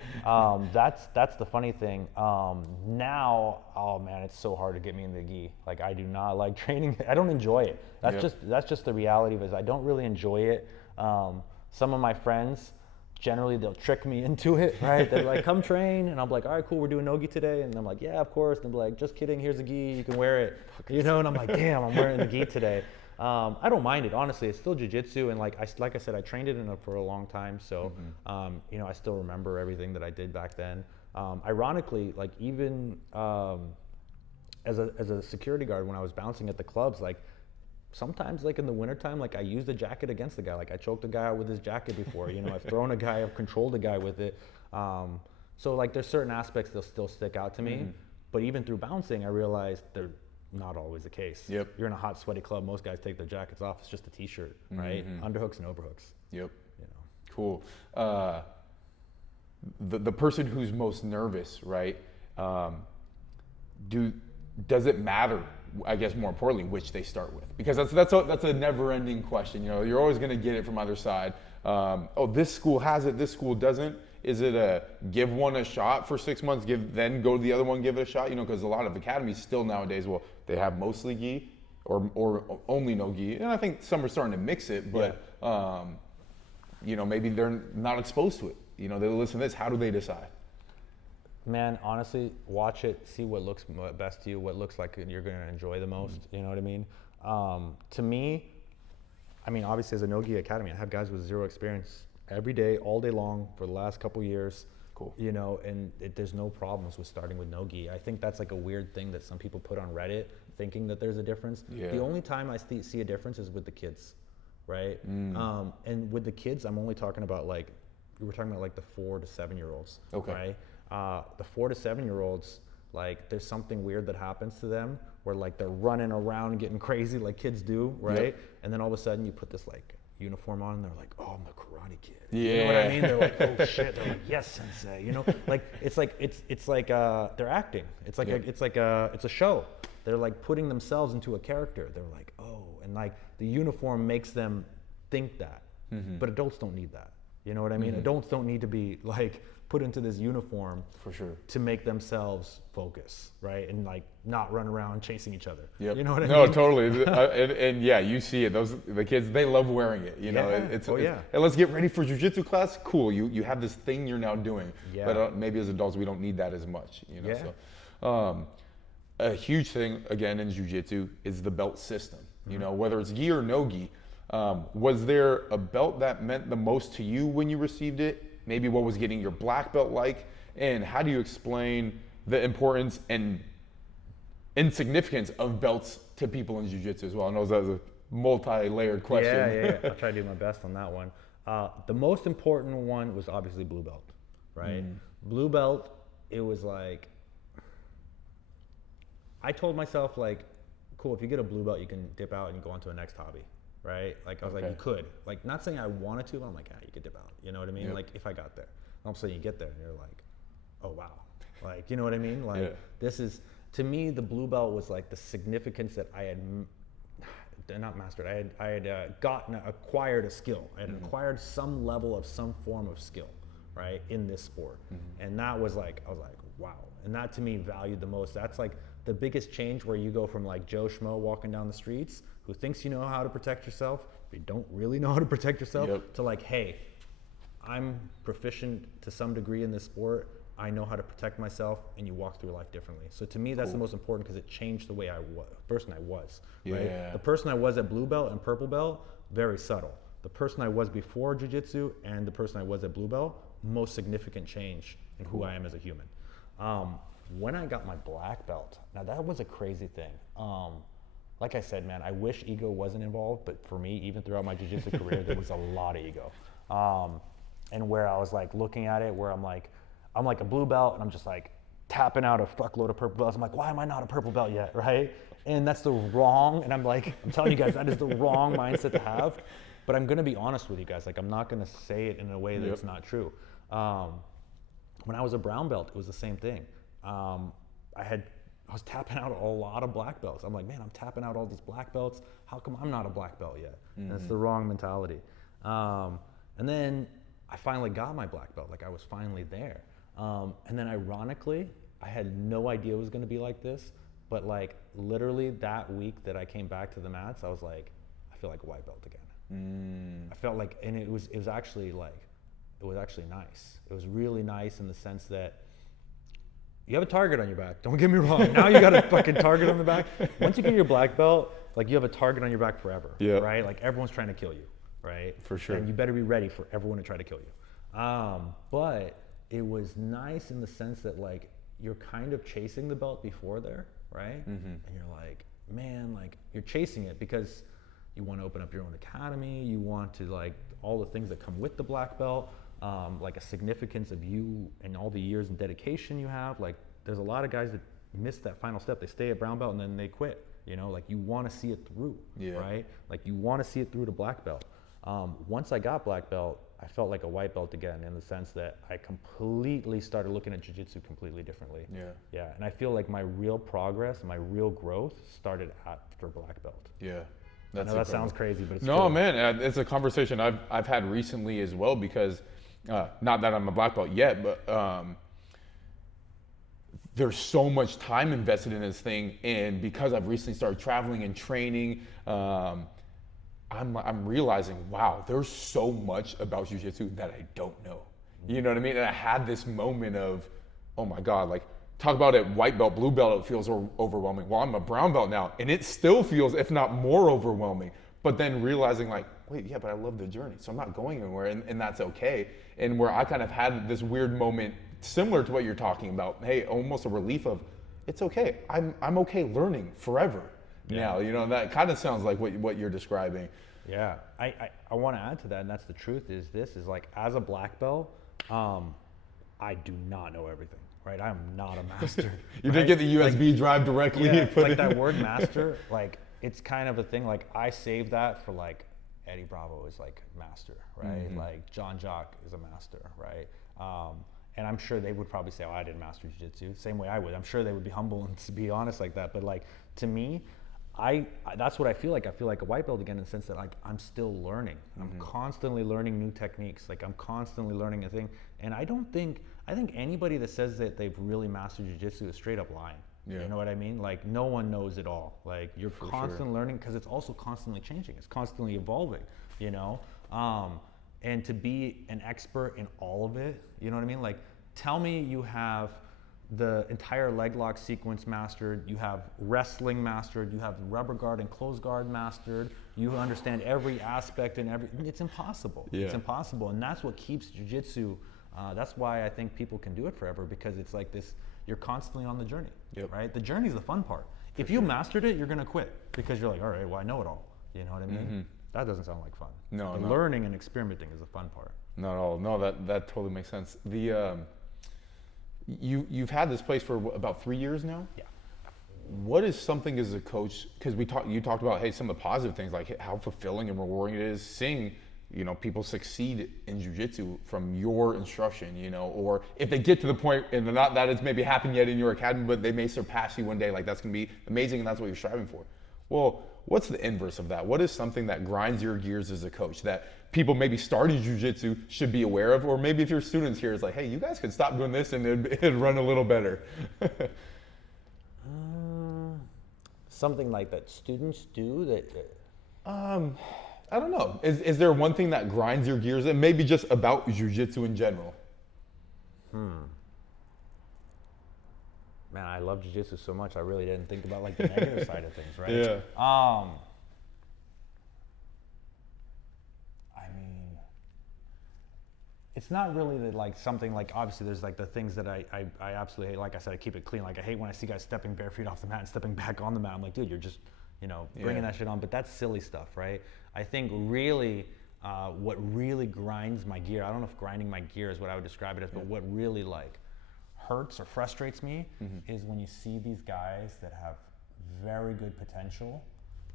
That's the funny thing. Now, oh man, it's so hard to get me in the gi. Like I do not like training. I don't enjoy it. That's just the reality of it. I don't really enjoy it. Some of my friends, generally they'll trick me into it, right? They're like, come train, and I'm like, all right, cool, we're doing no gi today, and I'm like, yeah, of course. And they're like, just kidding, here's a gi, you can wear it, you know? And I'm like, damn, I'm wearing the gi today. I don't mind it, honestly. It's still jiu-jitsu, and like I said, I trained it for a long time, so you know, I still remember everything that I did back then. Ironically, like even as a security guard, when I was bouncing at the clubs, like sometimes like in the wintertime, like I used a jacket against the guy. Like I choked a guy out with his jacket before, you know, I've thrown a guy, I've controlled a guy with it. So like there's certain aspects that'll still stick out to me, but even through bouncing, I realized they're not always the case. You're in a hot, sweaty club. Most guys take their jackets off. It's just a t-shirt, right? Underhooks and overhooks. You know. Cool. The person who's most nervous, right? Does it matter? I guess more importantly, which they start with, because that's a never-ending question. You know, you're always going to get it from either side. Oh, this school has it. This school doesn't. Is it a give one a shot for 6 months, then go to the other one, give it a shot? You know, because a lot of academies still nowadays, well, they have mostly gi or only no gi, and I think some are starting to mix it, but you know, maybe they're not exposed to it. You know, they listen to this. How do they decide? Man, honestly, watch it, see what looks best to you, what looks like you're going to enjoy the most. You know what I mean? To me, I mean, obviously as a no gi academy, I have guys with zero experience every day, all day long for the last couple years. Cool. You know, and there's no problems with starting with no gi. I think that's like a weird thing that some people put on Reddit, thinking that there's a difference. The only time I see a difference is with the kids, right? And with the kids, I'm only talking about we're talking about like the 4 to 7 year olds, right? The 4 to 7 year olds, like there's something weird that happens to them where like they're running around getting crazy like kids do, right? Yep. And then all of a sudden you put this like uniform on and they're like, oh, I'm the Karate Kid. Yeah. You know what I mean? They're like, oh shit. They're like, yes, sensei. You know, like it's like they're acting. It's like it's a show. They're like putting themselves into a character. They're like, oh, and like the uniform makes them think that. But adults don't need that. You know what I mean? Adults don't need to be like put into this uniform for sure to make themselves focus, right? And like not run around chasing each other. Yep. You know what I mean? No, totally. And yeah, you see it. The kids, they love wearing it. You know, hey, let's get ready for jiu-jitsu class. Cool. You have this thing you're now doing. Yeah. But maybe as adults, we don't need that as much. You know. Yeah. So, a huge thing again in jiu-jitsu is the belt system. You know, whether it's gi or no gi. Was there a belt that meant the most to you when you received it? Maybe what was getting your black belt like? And how do you explain the importance and insignificance of belts to people in jiu-jitsu as well? I know that was a multi-layered question. Yeah. I'll try to do my best on that one. The most important one was obviously blue belt, right? Blue belt, it was like, I told myself like, cool, if you get a blue belt, you can dip out and go on to a next hobby. Right? Like I was like, you could. Like not saying I wanted to, but I'm like, yeah, you could dip out. You know what I mean? Yep. Like if I got there. All of a sudden you get there and you're like, oh wow. Like, you know what I mean? Like this is, to me, the blue belt was like the significance that I had not mastered. I had acquired a skill. I had acquired some level of some form of skill, right, in this sport. And that was like, I was like, wow. And that to me valued the most. That's like the biggest change where you go from like Joe Schmo walking down the streets who thinks you know how to protect yourself, but you don't really know how to protect yourself, to like, hey, I'm proficient to some degree in this sport. I know how to protect myself, and you walk through life differently. So to me, that's the most important because it changed the way I was, the person I was, right? The person I was at blue belt and purple belt, very subtle. The person I was before jiu-jitsu and the person I was at blue belt, most significant change in who I am as a human. When I got my black belt, now that was a crazy thing. Like I said, man, I wish ego wasn't involved, but for me, even throughout my jiu-jitsu career, there was a lot of ego. And where I was like looking at it, where I'm like a blue belt and I'm just like tapping out a fuckload of purple belts. I'm like, why am I not a purple belt yet, right? And that's the wrong, and I'm like, I'm telling you guys, that is the wrong mindset to have. But I'm gonna be honest with you guys, like I'm not gonna say it in a way that it's not true. When I was a brown belt, it was the same thing. I was tapping out a lot of black belts. I'm like, man, I'm tapping out all these black belts. How come I'm not a black belt yet? And that's the wrong mentality. And then I finally got my black belt. Like I was finally there. And then ironically, I had no idea it was going to be like this. But like literally that week that I came back to the mats, I was like, I feel like a white belt again. I felt like, and it was actually nice. It was really nice in the sense that you have a target on your back. Don't get me wrong. Now you got a fucking target on the back. Once you get your black belt, like you have a target on your back forever, right? Like everyone's trying to kill you, right? For sure. And you better be ready for everyone to try to kill you. But it was nice in the sense that like you're kind of chasing the belt before there, right? And you're like, man, like you're chasing it because you want to open up your own academy. You want to like all the things that come with the black belt. Like a significance of you and all the years and dedication you have. Like there's a lot of guys that miss that final step. They stay at brown belt and then they quit. You know, like you want to see it through, right? Like you want to see it through to black belt. Once I got black belt, I felt like a white belt again in the sense that I completely started looking at jiu-jitsu completely differently. Yeah. And I feel like my real progress, my real growth started after black belt. Yeah. I know that sounds crazy, but it's no, true. Man, it's a conversation I've had recently as well because not that I'm a black belt yet, but there's so much time invested in this thing, and because I've recently started traveling and training, I'm realizing, wow, there's so much about jiu-jitsu that I don't know. You know what I mean? And I had this moment of, oh my God, like talk about it, white belt, blue belt, it feels overwhelming. Well, I'm a brown belt now, and it still feels, if not more overwhelming. But then realizing like, wait, yeah, but I love the journey, so I'm not going anywhere, and that's okay. And where I kind of had this weird moment similar to what you're talking about, hey, almost a relief of, it's okay, I'm okay learning forever now, you know, that kind of sounds like what you're describing. Yeah, I want to add to that, and that's the truth is like, as a black belt, I do not know everything. right? I'm not a master. You right? didn't get the USB drive directly. Yeah, put like in. that word master, like it's kind of a thing. Like I save that for like Eddie Bravo is like master, right? Like John Jock is a master, right? And I'm sure they would probably say, oh, I didn't master jiu-jitsu. Same way I would. I'm sure they would be humble and to be honest like that. But like to me, I that's what I feel like. I feel like a white belt again in the sense that like I'm still learning. I'm constantly learning new techniques. Like I'm constantly learning a thing. And I think anybody that says that they've really mastered jiu-jitsu is straight up lying. Yeah. You know what I mean? Like no one knows it all. Like you're constantly learning because it's also constantly changing. It's constantly evolving, you know? And to be an expert in all of it, you know what I mean? Like tell me you have the entire leg lock sequence mastered, you have wrestling mastered, you have rubber guard and close guard mastered, you understand every aspect and it's impossible. Yeah. It's impossible. And that's what keeps jiu-jitsu, that's why I think people can do it forever because it's like this, you're constantly on the journey, right? The journey is the fun part. If you mastered it, you're gonna quit because you're like, all right, well, I know it all. You know what I mean? That doesn't sound like fun. No, the learning and experimenting is the fun part. Not at all. No, that totally makes sense. The you've had this place for about 3 years now. Yeah. What is something as a coach? Because you talked about some of the positive things, like how fulfilling and rewarding it is seeing people succeed in jiu-jitsu from your instruction, or if they get to the point and not that it's maybe happened yet in your academy, but they may surpass you one day. Like that's gonna be amazing, and that's what you're striving for. Well, what's the inverse of that? What is something that grinds your gears as a coach that people maybe starting jiu-jitsu should be aware of? Or maybe if your students here is like, hey, you guys could stop doing this and it'd run a little better. Something like that students do that. I don't know. Is there one thing that grinds your gears and maybe just about jiu-jitsu in general? Man, I love jiu-jitsu so much. I really didn't think about like the negative side of things, right? Yeah. I mean, it's not really like something like, obviously there's like the things that I absolutely hate. Like I said, I keep it clean. Like I hate when I see guys stepping bare feet off the mat and stepping back on the mat. I'm like, dude, you're just, bringing that shit on. But that's silly stuff, right? I think really, what really grinds my gear, I don't know if grinding my gear is what I would describe it as, but what really like hurts or frustrates me is when you see these guys that have very good potential,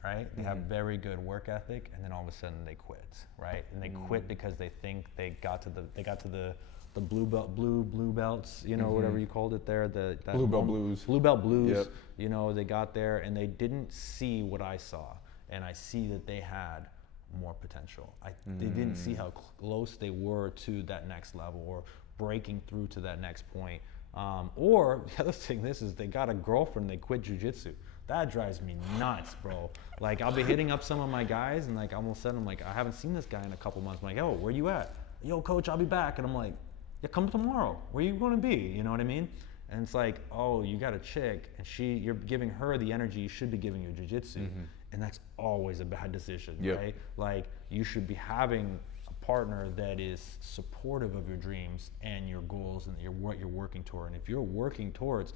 right? They have very good work ethic, and then all of a sudden they quit, right? And they quit because they think they got to the blue belts, whatever you called it there, that Blue belt blues. Blue belt blues. Yep. They got there and they didn't see what I saw, and I see that they had more potential. They didn't see how close they were to that next level or breaking through to that next point. Or the other thing is they got a girlfriend, they quit jiu-jitsu. That drives me nuts, bro. Like I'll be hitting up some of my guys and like all of a sudden I'm like, I haven't seen this guy in a couple months. I'm like, yo, where you at? Yo, coach, I'll be back. And I'm like, yeah, come tomorrow. Where you gonna be? You know what I mean? And it's like, oh, you got a chick and you're giving her the energy you should be giving your jiu-jitsu. And that's always a bad decision, right? Like you should be having a partner that is supportive of your dreams and your goals and what you're working toward. And if you're working towards,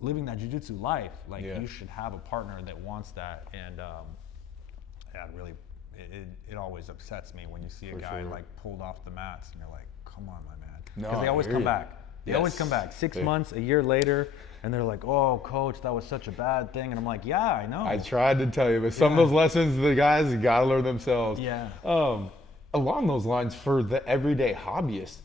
living that jiu-jitsu life, like you should have a partner that wants that. And it always upsets me when you see a guy like pulled off the mats and you're like, come on, my man. Because they always come back. They always come back 6 months, a year later, and they're like, oh, coach, that was such a bad thing. And I'm like, yeah, I know. I tried to tell you, but some of those lessons, the guys got to learn themselves. Yeah. Along those lines, for the everyday hobbyist,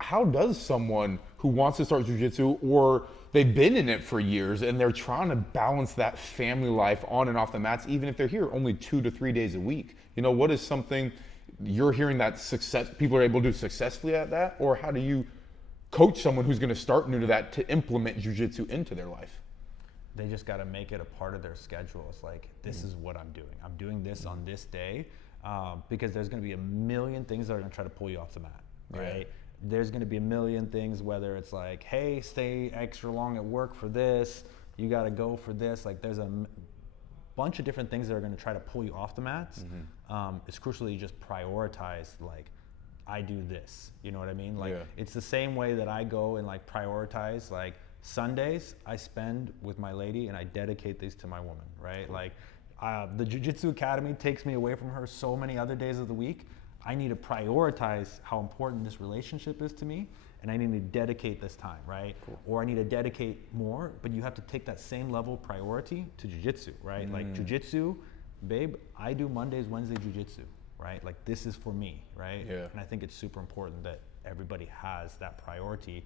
how does someone who wants to start jiu-jitsu or they've been in it for years and they're trying to balance that family life on and off the mats, even if they're here only 2 to 3 days a week? What is something you're hearing that people are able to do successfully at that? Or how do you coach someone who's going to start new to that to implement jiu-jitsu into their life? They just got to make it a part of their schedule. It's like, this is what I'm doing. I'm doing this on this day because there's going to be a million things that are going to try to pull you off the mat, right? Yeah. There's going to be a million things, whether it's like, hey, stay extra long at work for this. You got to go for this. Like there's a bunch of different things that are going to try to pull you off the mats. It's crucial that you just prioritize, like, I do this, you know what I mean? Like it's the same way that I go and like prioritize, like Sundays I spend with my lady and I dedicate these to my woman, right? Like the Jiu-Jitsu Academy takes me away from her so many other days of the week. I need to prioritize how important this relationship is to me, and I need to dedicate this time, right? Cool. Or I need to dedicate more, but you have to take that same level of priority to jiu-jitsu, right? Like jiu-jitsu, babe, I do Mondays, Wednesday jiu-jitsu, right? Like this is for me, right? Yeah. And I think it's super important that everybody has that priority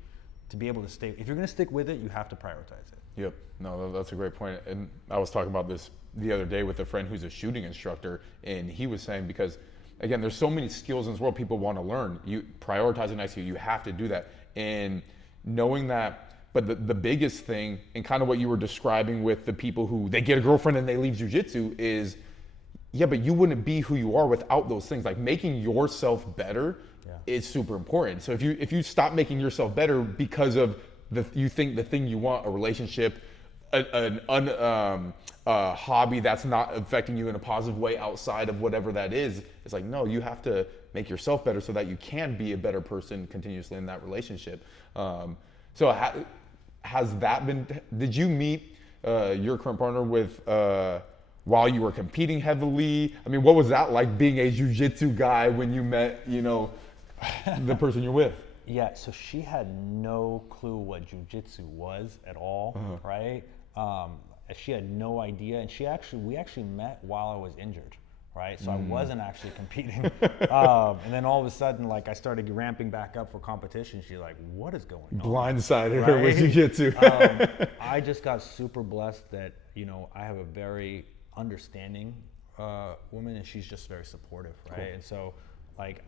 to be able to stay. If you're gonna stick with it, you have to prioritize it. Yep. No, that's a great point. And I was talking about this the other day with a friend who's a shooting instructor, and he was saying, because again, there's so many skills in this world people want to learn. You prioritize an ICU, you have to do that. And knowing that, but the biggest thing, and kind of what you were describing with the people who they get a girlfriend and they leave jiu-jitsu is, yeah, but you wouldn't be who you are without those things. Like making yourself better is super important. So if you stop making yourself better because of you think the thing you want, a relationship, a hobby that's not affecting you in a positive way outside of whatever that is, it's like, no, you have to make yourself better so that you can be a better person continuously in that relationship. So has that been, did you meet your current partner with while you were competing heavily? I mean, what was that like being a jiu-jitsu guy when you met, the person you're with? Yeah, so she had no clue what jiu-jitsu was at all, right? She had no idea, and we actually met while I was injured, right? So I wasn't actually competing. And then all of a sudden, like I started ramping back up for competition. She's like, what is going on? Blindsided her with jiu-jitsu. I just got super blessed that, I have a very understanding woman, and she's just very supportive, right? Cool. And so, like,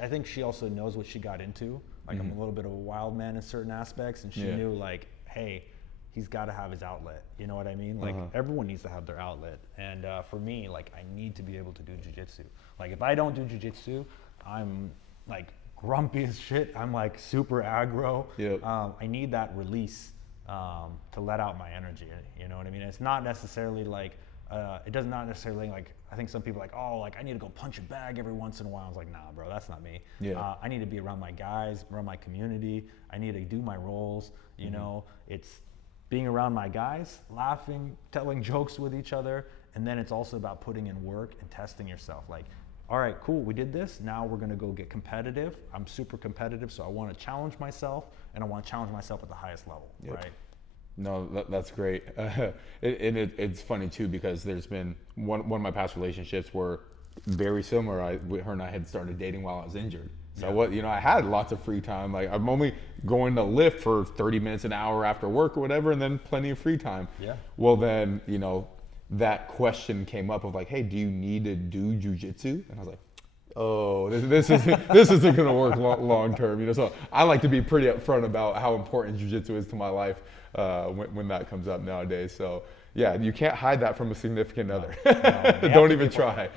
I think she also knows what she got into. Like I'm a little bit of a wild man in certain aspects, and she knew like, hey, he's got to have his outlet. You know what I mean? Like everyone needs to have their outlet. And for me, like I need to be able to do jiu-jitsu. Like if I don't do jiu-jitsu, I'm like grumpy as shit. I'm like super aggro. Yep. I need that release to let out my energy. You know what I mean? It's not necessarily like, it does not necessarily like, I think some people are like, oh, like I need to go punch a bag every once in a while. I was like, nah, bro, that's not me. Yeah. I need to be around my guys, around my community. I need to do my roles. You know, it's being around my guys, laughing, telling jokes with each other. And then it's also about putting in work and testing yourself. Like, all right, cool, we did this. Now we're gonna go get competitive. I'm super competitive, so I wanna challenge myself, and I wanna challenge myself at the highest level, right? No, that's great. It's funny too, because there's been one of my past relationships were very similar. Her and I had started dating while I was injured. So I had lots of free time. Like I'm only going to lift for 30 minutes, an hour after work or whatever, and then plenty of free time. Yeah. Well then, that question came up of like, hey, do you need to do jiu-jitsu? And I was like, oh, this isn't gonna work long term. So I like to be pretty upfront about how important jiu-jitsu is to my life when that comes up nowadays. So yeah, you can't hide that from a significant other. No, don't even try.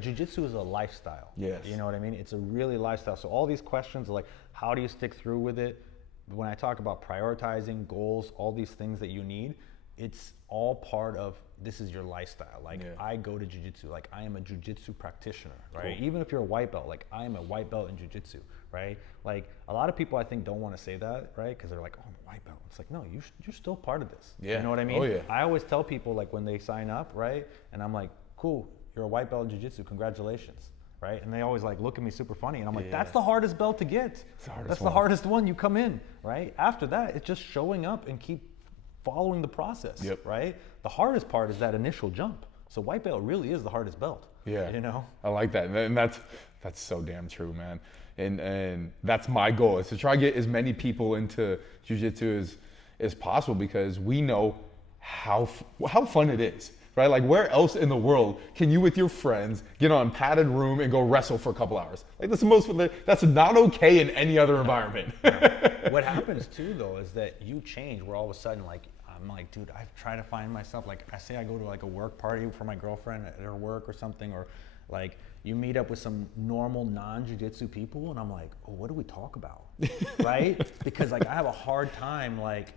Jiu-jitsu is a lifestyle. Yes. You know what I mean? It's a really lifestyle. So all these questions are like, how do you stick through with it? When I talk about prioritizing goals, all these things that you need, it's all part of, this is your lifestyle. Like I go to jiu-jitsu, like I am a jiu-jitsu practitioner, right? Cool. Even if you're a white belt, like I am a white belt in jiu-jitsu, right? Like a lot of people I think don't want to say that, right? Because they're like, oh, I'm a white belt. It's like, no, you're still part of this. Yeah. You know what I mean? Oh, yeah. I always tell people like when they sign up, right? And I'm like, cool, you're a white belt in jiu-jitsu, congratulations. Right? And they always like look at me super funny, and I'm like, that's the hardest belt to get. That's the hardest one. You come in, right? After that, it's just showing up and keep following the process, right? The hardest part is that initial jump. So white belt really is the hardest belt. Yeah. I like that. And that's so damn true, man. And that's my goal, is to try to get as many people into jiu-jitsu as possible, because we know how fun it is. Right? Like where else in the world can you with your friends get on a padded room and go wrestle for a couple hours? Like that's not okay in any other environment. What happens too though is that you change, where all of a sudden like, I'm like, dude, I try to find myself, like I say I go to like a work party for my girlfriend at her work or something, or like you meet up with some normal non-jiu-jitsu people, and I'm like, oh, what do we talk about? Right? Because like I have a hard time like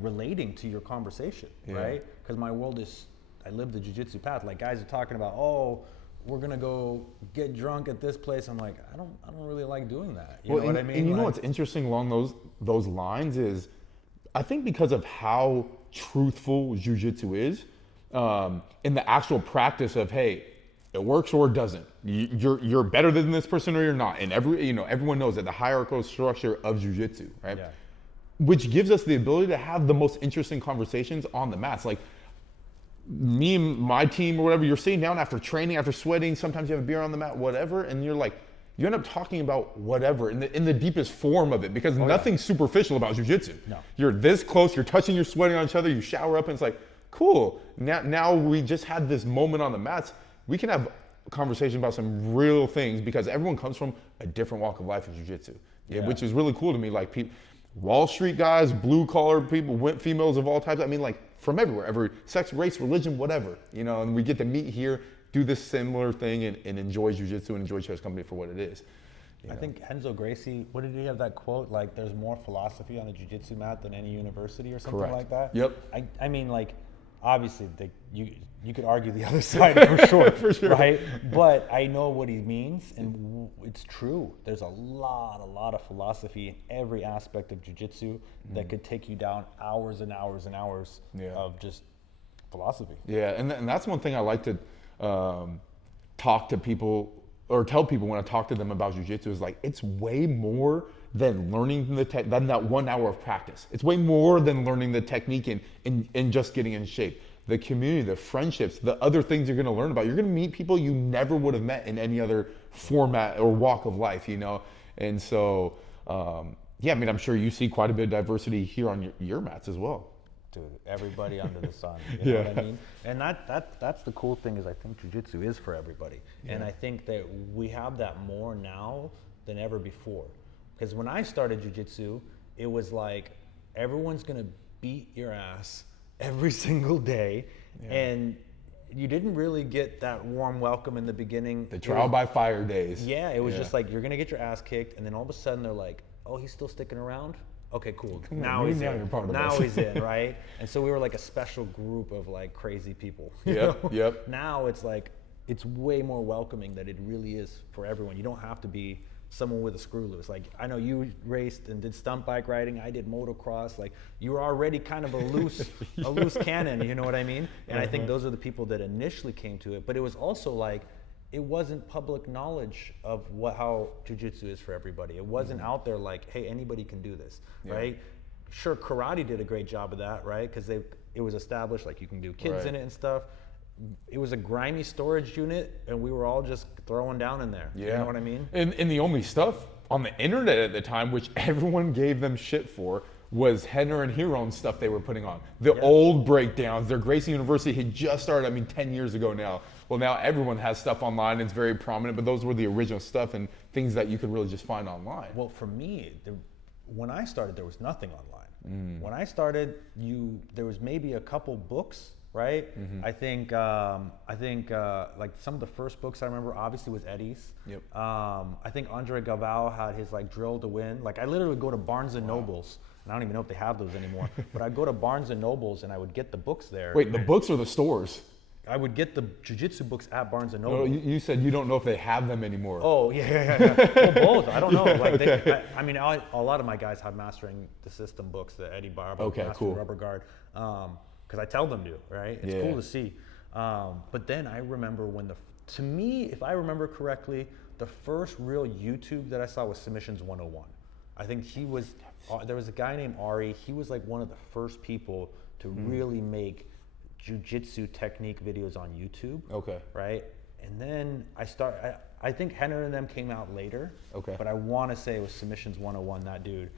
relating to your conversation, right? Because my world is, I live the jiu-jitsu path. Like guys are talking about, oh, we're gonna go get drunk at this place. I'm like, I don't really like doing that. You know what I mean? And you know what's interesting along those lines is, I think because of how truthful jiu-jitsu is, in the actual practice of, hey, It works or it doesn't. You're better than this person or you're not. And everyone knows that the hierarchical structure of jiu-jitsu, right? Yeah. Which gives us the ability to have the most interesting conversations on the mats. Like me and my team or whatever, you're sitting down after training, after sweating, sometimes you have a beer on the mat, whatever, and you're like, you end up talking about whatever in the deepest form of it, because nothing's superficial about jiu-jitsu. No. You're this close, you're touching, you're sweating on each other, you shower up, and it's like, cool. Now we just had this moment on the mats. We can have a conversation about some real things because everyone comes from a different walk of life in jiu-jitsu, which is really cool to me. Like Wall Street guys, blue collar people, females of all types. I mean, like from everywhere, every sex, race, religion, whatever, and we get to meet here, do this similar thing and enjoy jiu-jitsu and enjoy Chess Company for what it is. I think Renzo Gracie, what did he have that quote? Like, there's more philosophy on the jiu-jitsu mat than any university or something like that? Yep. I mean, like, obviously, you could argue the other side for sure, right? But I know what he means, and it's true. There's a lot of philosophy in every aspect of jiu-jitsu that could take you down hours and hours and hours of just philosophy. Yeah, and that's one thing I like to talk to people or tell people when I talk to them about jiu-jitsu is like, it's way more than learning than that 1 hour of practice. It's way more than learning the technique and just getting in shape. The community, the friendships, the other things you're gonna learn about. You're gonna meet people you never would have met in any other format or walk of life, And so, I mean, I'm sure you see quite a bit of diversity here on your mats as well. Dude, everybody under the sun, you know what I mean? And that's the cool thing is I think jiu-jitsu is for everybody. And I think that we have that more now than ever before. Because when I started jiu-jitsu, it was like everyone's gonna beat your ass every single day, and you didn't really get that warm welcome in the beginning. The trial by fire days. Yeah, it was just like you're gonna get your ass kicked, and then all of a sudden they're like, "Oh, he's still sticking around? Okay, cool. Now he's in. Now he's in, right?" And so we were like a special group of like crazy people. Yep. Now it's like it's way more welcoming that it really is for everyone. You don't have to be someone with a screw loose. Like, I know you raced and did stunt bike riding. I did motocross. Like, you were already kind of a loose cannon. You know what I mean? And I think those are the people that initially came to it. But it was also like, it wasn't public knowledge of how jiu-jitsu is for everybody. It wasn't out there like, hey, anybody can do this, right? Sure, karate did a great job of that, right? Because it was established, like you can do kids in it and stuff. It was a grimy storage unit, and we were all just throwing down in there. You know what I mean? And the only stuff on the internet at the time, which everyone gave them shit for, was Henner and Heron stuff they were putting on. The old breakdowns. Their Gracie University had just started, 10 years ago now. Well, now everyone has stuff online, and it's very prominent, but those were the original stuff and things that you could really just find online. Well, for me, when I started, there was nothing online. When I started, there was maybe a couple books, right? I think like some of the first books I remember obviously was Eddie's. I think Andre Galvao had his like Drill to Win. Like I literally would go to Barnes and Nobles, and I don't even know if they have those anymore. But I'd go to Barnes and Nobles and I would get the books there. Wait, the books or the stores? I would get the jiu-jitsu books at Barnes and Noble. No, you said you don't know if they have them anymore. Oh, yeah. Well, both. I don't know. Like a lot of my guys have Mastering the System books, the Eddie Barber, Mastering Rubber Guard, because I tell them to, right? It's cool to see. But then I remember to me, if I remember correctly, the first real YouTube that I saw was Submissions 101. I think there was a guy named Ari. He was like one of the first people to really make jiu-jitsu technique videos on YouTube. Okay. Right? And then I think Henner and them came out later. Okay. But I want to say it was Submissions 101, that dude.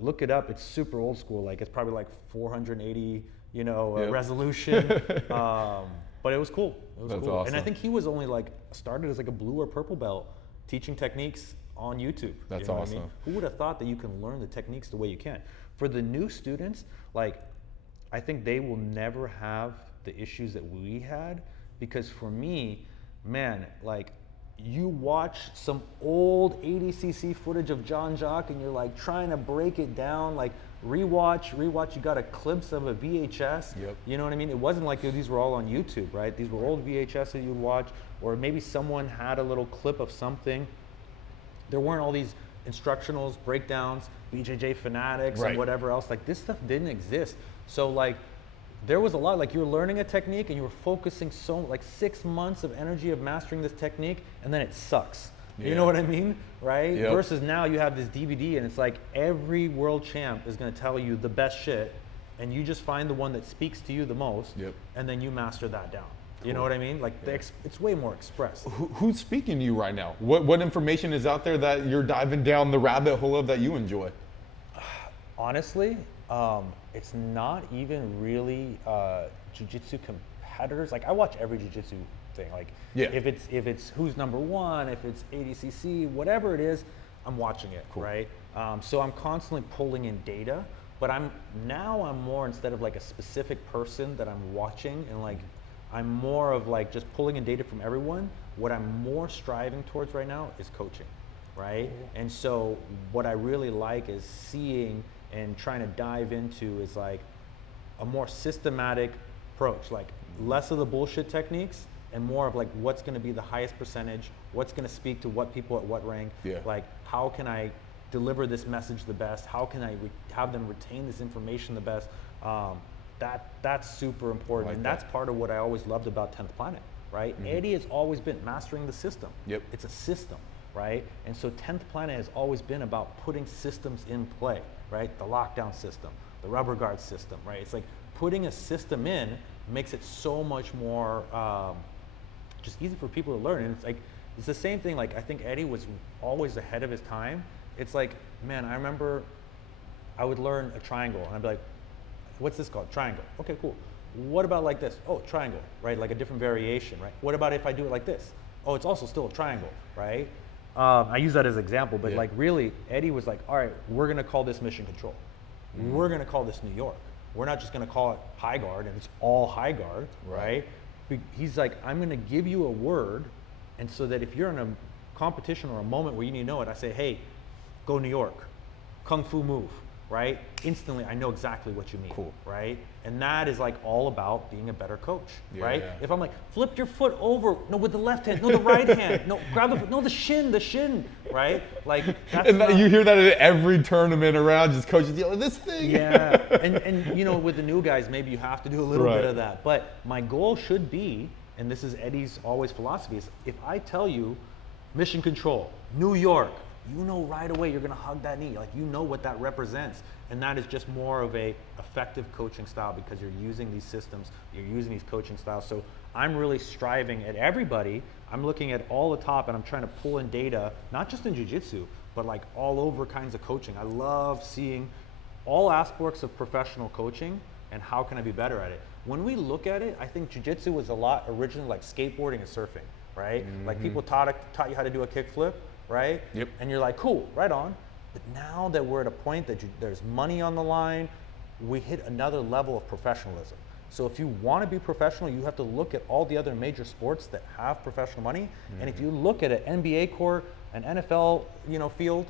Look it up. It's super old school. Like it's probably like 480, resolution. But it was cool. That's cool. Awesome. And I think he was only started as like a blue or purple belt teaching techniques on YouTube. That's awesome. What I mean? Who would have thought that you can learn the techniques the way you can? For the new students, I think they will never have the issues that we had, because for me, man, you watch some old 80cc footage of John Jock and you're trying to break it down, rewatch, you got a clips of a VHS. Yep. You know what I mean? It wasn't like these were all on YouTube, right? These were old VHS that you'd watch, or maybe someone had a little clip of something. There weren't all these instructionals, breakdowns, BJJ Fanatics, and whatever else. This stuff didn't exist. So there was a lot, like you were learning a technique and you were focusing so, like 6 months of energy of mastering this technique, and then it sucks. You know what I mean, right? Yep. Versus now you have this DVD and it's like every world champ is gonna tell you the best shit, and you just find the one that speaks to you the most, and then you master that down. You know what I mean? Like it's way more expressed. Who's speaking to you right now? What information is out there that you're diving down the rabbit hole of that you enjoy? Honestly, it's not even really jiu-jitsu competitors. Like I watch every jiu-jitsu thing. Like if it's who's number one, if it's ADCC, whatever it is, I'm watching it, right? So I'm constantly pulling in data, but I'm more, instead of like a specific person that I'm watching, and like I'm more of like just pulling in data from everyone. What I'm more striving towards right now is coaching, right? And so what I really like is seeing and trying to dive into is like a more systematic approach, like less of the bullshit techniques and more of like what's going to be the highest percentage, what's going to speak to what people at what rank, like how can I deliver this message the best, how can I have them retain this information the best. That's super important, and that's part of what I always loved about 10th Planet, right? Eddie has always been mastering the system. It's a system, right? And so 10th Planet has always been about putting systems in play, right? The lockdown system, the rubber guard system, right? It's like putting a system in makes it so much more just easy for people to learn. And it's like, it's the same thing, like I think Eddie was always ahead of his time. It's like, man, I remember I would learn a triangle and I'd be like, what's this called? Triangle. Okay, cool. What about like this? Oh, triangle, right? Like a different variation, right? What about if I do it like this? Oh, it's also still a triangle, right? I use that as an example, but like really, Eddie was like, all right, we're gonna call this mission control. We're gonna call this New York. We're not just gonna call it high guard and it's all high guard, right? He's like, I'm gonna give you a word, and so that if you're in a competition or a moment where you need to know it, I say, hey, go New York, Kung Fu move, right? Instantly, I know exactly what you mean, right? And that is like all about being a better coach, right? If I'm like, flip your foot over, no, with the left hand, no, the right hand, no, grab the foot, no, the shin, right? Like, that's and you hear that at every tournament around, just coaches yelling, this thing. And you know, with the new guys, maybe you have to do a little bit of that. But my goal should be, and this is Eddie's always philosophy, is if I tell you mission control, New York, you know right away you're gonna hug that knee. Like, you know what that represents. And that is just more of a effective coaching style because you're using these systems, you're using these coaching styles. So I'm really striving at everybody. I'm looking at all the top and I'm trying to pull in data, not just in jiu-jitsu, but like all over kinds of coaching. I love seeing all aspects of professional coaching and how can I be better at it. When we look at it, I think jiu-jitsu was a lot originally like skateboarding and surfing, right? Like people taught you how to do a kickflip, right? And you're like, cool, right on. But now that we're at a point that there's money on the line, we hit another level of professionalism. So if you want to be professional, you have to look at all the other major sports that have professional money. And if you look at an NBA court, an NFL, field,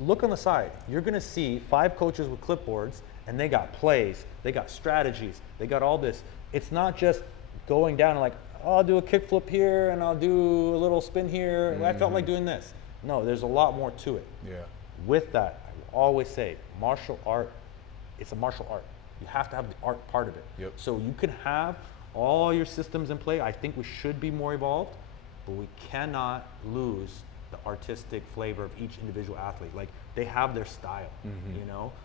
look on the side. You're going to see 5 coaches with clipboards, and they got plays, they got strategies, they got all this. It's not just going down and like, oh, I'll do a kickflip here and I'll do a little spin here. I felt like doing this. No, there's a lot more to it. With that, I will always say, martial art, it's a martial art. You have to have the art part of it. So you can have all your systems in play. I think we should be more evolved, but we cannot lose the artistic flavor of each individual athlete. Like, they have their style,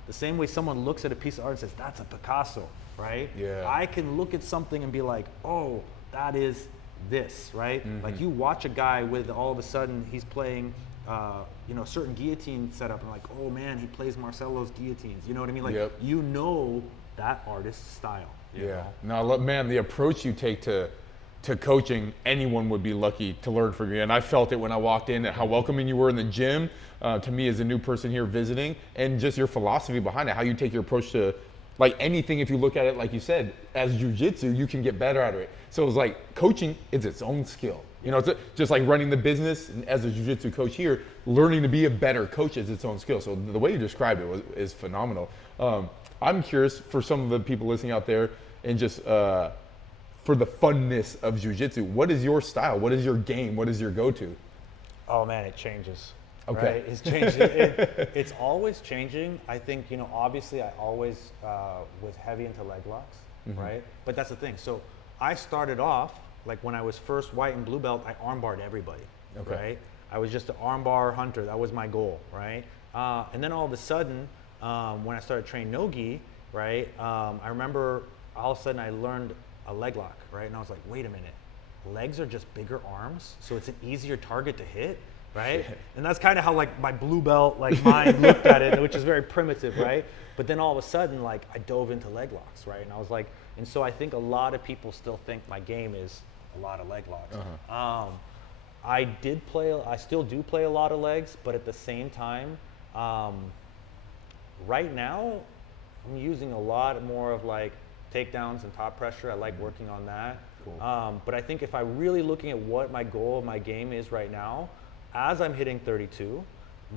The same way someone looks at a piece of art and says, that's a Picasso, right? I can look at something and be like, oh, that is this, right? Like, you watch a guy with all of a sudden he's playing certain guillotine setup and like, oh man, he plays Marcelo's guillotines. You know what I mean? Like, you know that artist's style. You know? Now, man, the approach you take to coaching, anyone would be lucky to learn from you. And I felt it when I walked in, how welcoming you were in the gym to me as a new person here visiting, and just your philosophy behind it, how you take your approach to like anything. If you look at it, like you said, as jiu-jitsu, you can get better at it. So it's like coaching is its own skill. It's just like running the business, and as a jiu-jitsu coach here, learning to be a better coach is its own skill. So the way you described it is phenomenal. I'm curious for some of the people listening out there, and just for the funness of jiu-jitsu, what is your style? What is your game? What is your go-to? Oh man, it changes. Okay. Right? It's changing. It's always changing. I think, obviously I always was heavy into leg locks, right? But that's the thing. So I started off, like when I was first white and blue belt, I armbarred everybody, right? I was just an armbar hunter. That was my goal, right? And then all of a sudden, when I started training no-gi, right, I remember all of a sudden I learned a leg lock, right? And I was like, wait a minute, legs are just bigger arms, so it's an easier target to hit, right? And that's kind of how like my blue belt like mind looked at it, which is very primitive, right? But then all of a sudden, like I dove into leg locks, right? And I was like, and so I think a lot of people still think my game is a lot of leg locks. I still do play a lot of legs, but at the same time, right now, I'm using a lot more of like takedowns and top pressure. I like working on that. Cool. But I think if I'm really looking at what my goal of my game is right now, as I'm hitting 32,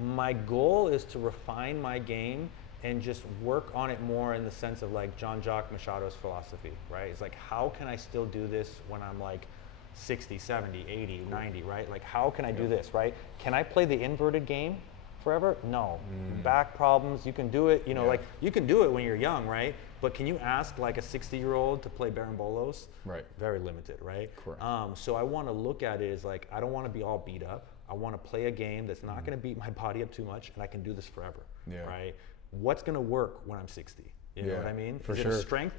my goal is to refine my game and just work on it more in the sense of like Jean-Jacques Machado's philosophy, right? It's like, how can I still do this when I'm like 60, 70, 80, 90, right? Like, how can I do this, right? Can I play the inverted game forever? No. Back problems, you can do it, you know, like you can do it when you're young, right? But can you ask like a 60-year-old to play barambolos? Right. Very limited, right? Correct. So I want to look at it as like, I don't want to be all beat up. I want to play a game that's not going to beat my body up too much, and I can do this forever, right? What's going to work when I'm 60? You know what I mean? For is sure. it a strength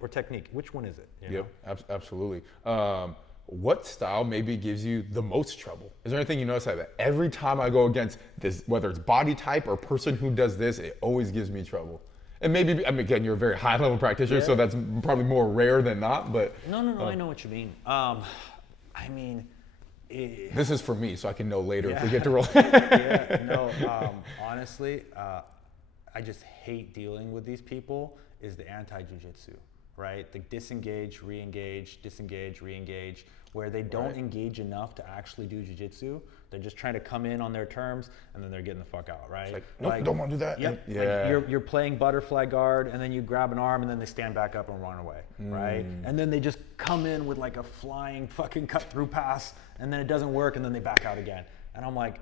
or technique? Which one is it? You know? Absolutely. What style maybe gives you the most trouble? Is there anything you notice that every time I go against this, whether it's body type or person who does this, it always gives me trouble? And maybe, I mean, again, you're a very high level practitioner, so that's probably more rare than not, but. No, I know what you mean. I mean, this is for me, so I can know later if we get to roll. Honestly, I just hate dealing with these people is the anti-jiu-jitsu, right? The disengage, re-engage, disengage, re-engage, where they don't engage enough to actually do jiu-jitsu. They're just trying to come in on their terms, and then they're getting the fuck out, right? It's like, nope, don't want to do that. Yep. Yeah. Like you're playing butterfly guard, and then you grab an arm, and then they stand back up and run away, right? And then they just come in with like a flying fucking cut-through pass, and then it doesn't work, and then they back out again. And I'm like,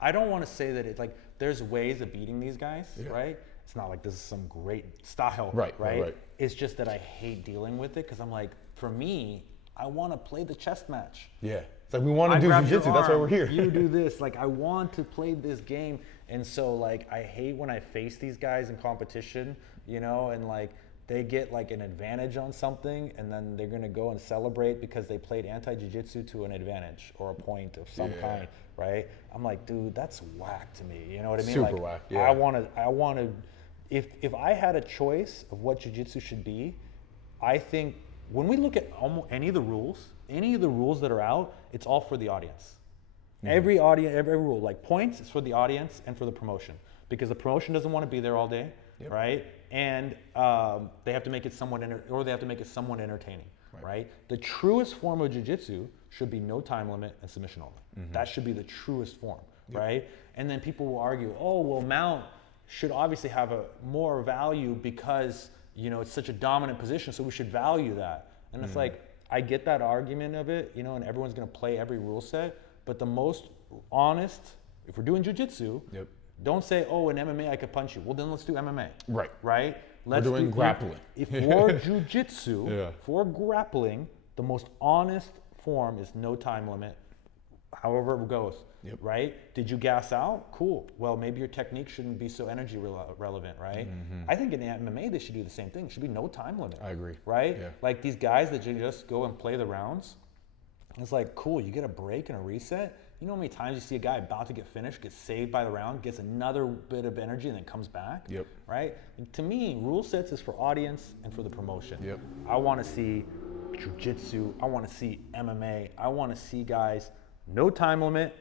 I don't want to say that it's like, there's ways of beating these guys, right? It's not like this is some great style, right? It's just that I hate dealing with it because I'm like, for me, I want to play the chess match. Yeah. It's like we want to do jiu-jitsu, that's why we're here. You do this. Like, I want to play this game. And so, like, I hate when I face these guys in competition, you know, and like, they get like an advantage on something and then they're going to go and celebrate because they played anti-jiu-jitsu to an advantage or a point of some kind, right? I'm like, dude, that's whack to me. You know what I mean? Super like, whack, yeah. I want to, if I had a choice of what jiu-jitsu should be, I think when we look at almost any of the rules that are out, it's all for the audience. Every rule, like points, is for the audience and for the promotion because the promotion doesn't want to be there all day, right? And they have to make it somewhat entertaining, right? The truest form of jiu-jitsu should be no time limit and submission only. That should be the truest form, right? And then people will argue, oh, well, mount should obviously have a more value because, you know, it's such a dominant position, so we should value that. And it's like, I get that argument of it, you know, and everyone's going to play every rule set, but the most honest, if we're doing jiu-jitsu, don't say, oh, in MMA I could punch you. Well, then let's do MMA. Right? We're doing grappling. If for jiu-jitsu, for grappling, the most honest form is no time limit, however it goes, right? Did you gas out? Cool. Well, maybe your technique shouldn't be so energy relevant, right? I think in MMA they should do the same thing. It should be no time limit. I agree. Right? Like these guys that just go and play the rounds, it's like, cool, you get a break and a reset. You know how many times you see a guy about to get finished, gets saved by the round, gets another bit of energy, and then comes back? Right? And to me, rule sets is for audience and for the promotion. I want to see jiu-jitsu. I want to see MMA. I want to see guys, no time limit.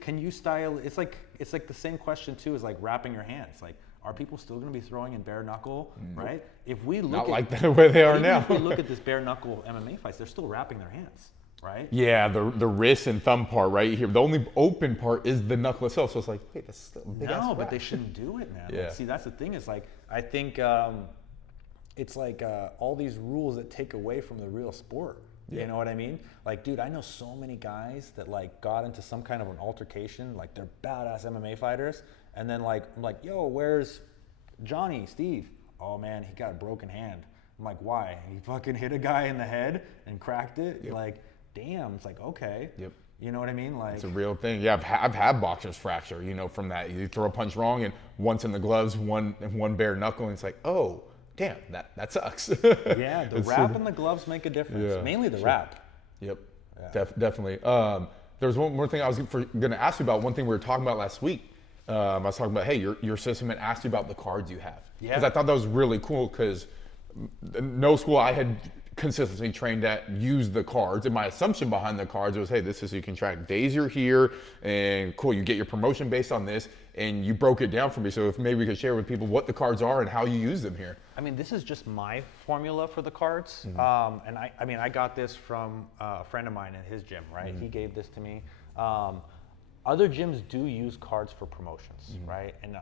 Can you style? It's like the same question too as like wrapping your hands. Like, are people still going to be throwing in bare knuckle? Right? If we look not like that where they are now. If we look at this bare knuckle MMA fights, they're still wrapping their hands. Right? Yeah, the wrist and thumb part right here. The only open part is the knuckle itself. So it's like, wait, that's still a big ass but they shouldn't do it, man. Like, see, that's the thing. Is like, I think it's like all these rules that take away from the real sport. You know what I mean? Like, dude, I know so many guys that like got into some kind of an altercation. Like, they're badass MMA fighters, and then like I'm like, yo, where's Johnny, Steve? oh man, he got a broken hand. I'm like, why? He fucking hit a guy in the head and cracked it. Yep. Like, damn. It's like, okay. Yep. You know what I mean? Like, it's a real thing. Yeah, I've had boxers fracture, from that. You throw a punch wrong and once in the gloves, one bare knuckle, and it's like, oh, damn, that sucks. Yeah, the wrap and the gloves make a difference. Yeah, Mainly the wrap. Yep, definitely. There's one more thing I was going to ask you about. One thing we were talking about last week. I was talking about, hey, your system, and asked you about the cards you have. Yeah. Because I thought that was really cool, because no school I had consistently trained at used the cards, and my assumption behind the cards was, hey, this is so you can track days you're here, and cool, you get your promotion based on this, and you broke it down for me. So if maybe we could share with people what the cards are and how you use them here. I mean, this is just my formula for the cards. And I got this from a friend of mine in his gym, right? He gave this to me. Other gyms do use cards for promotions, right? And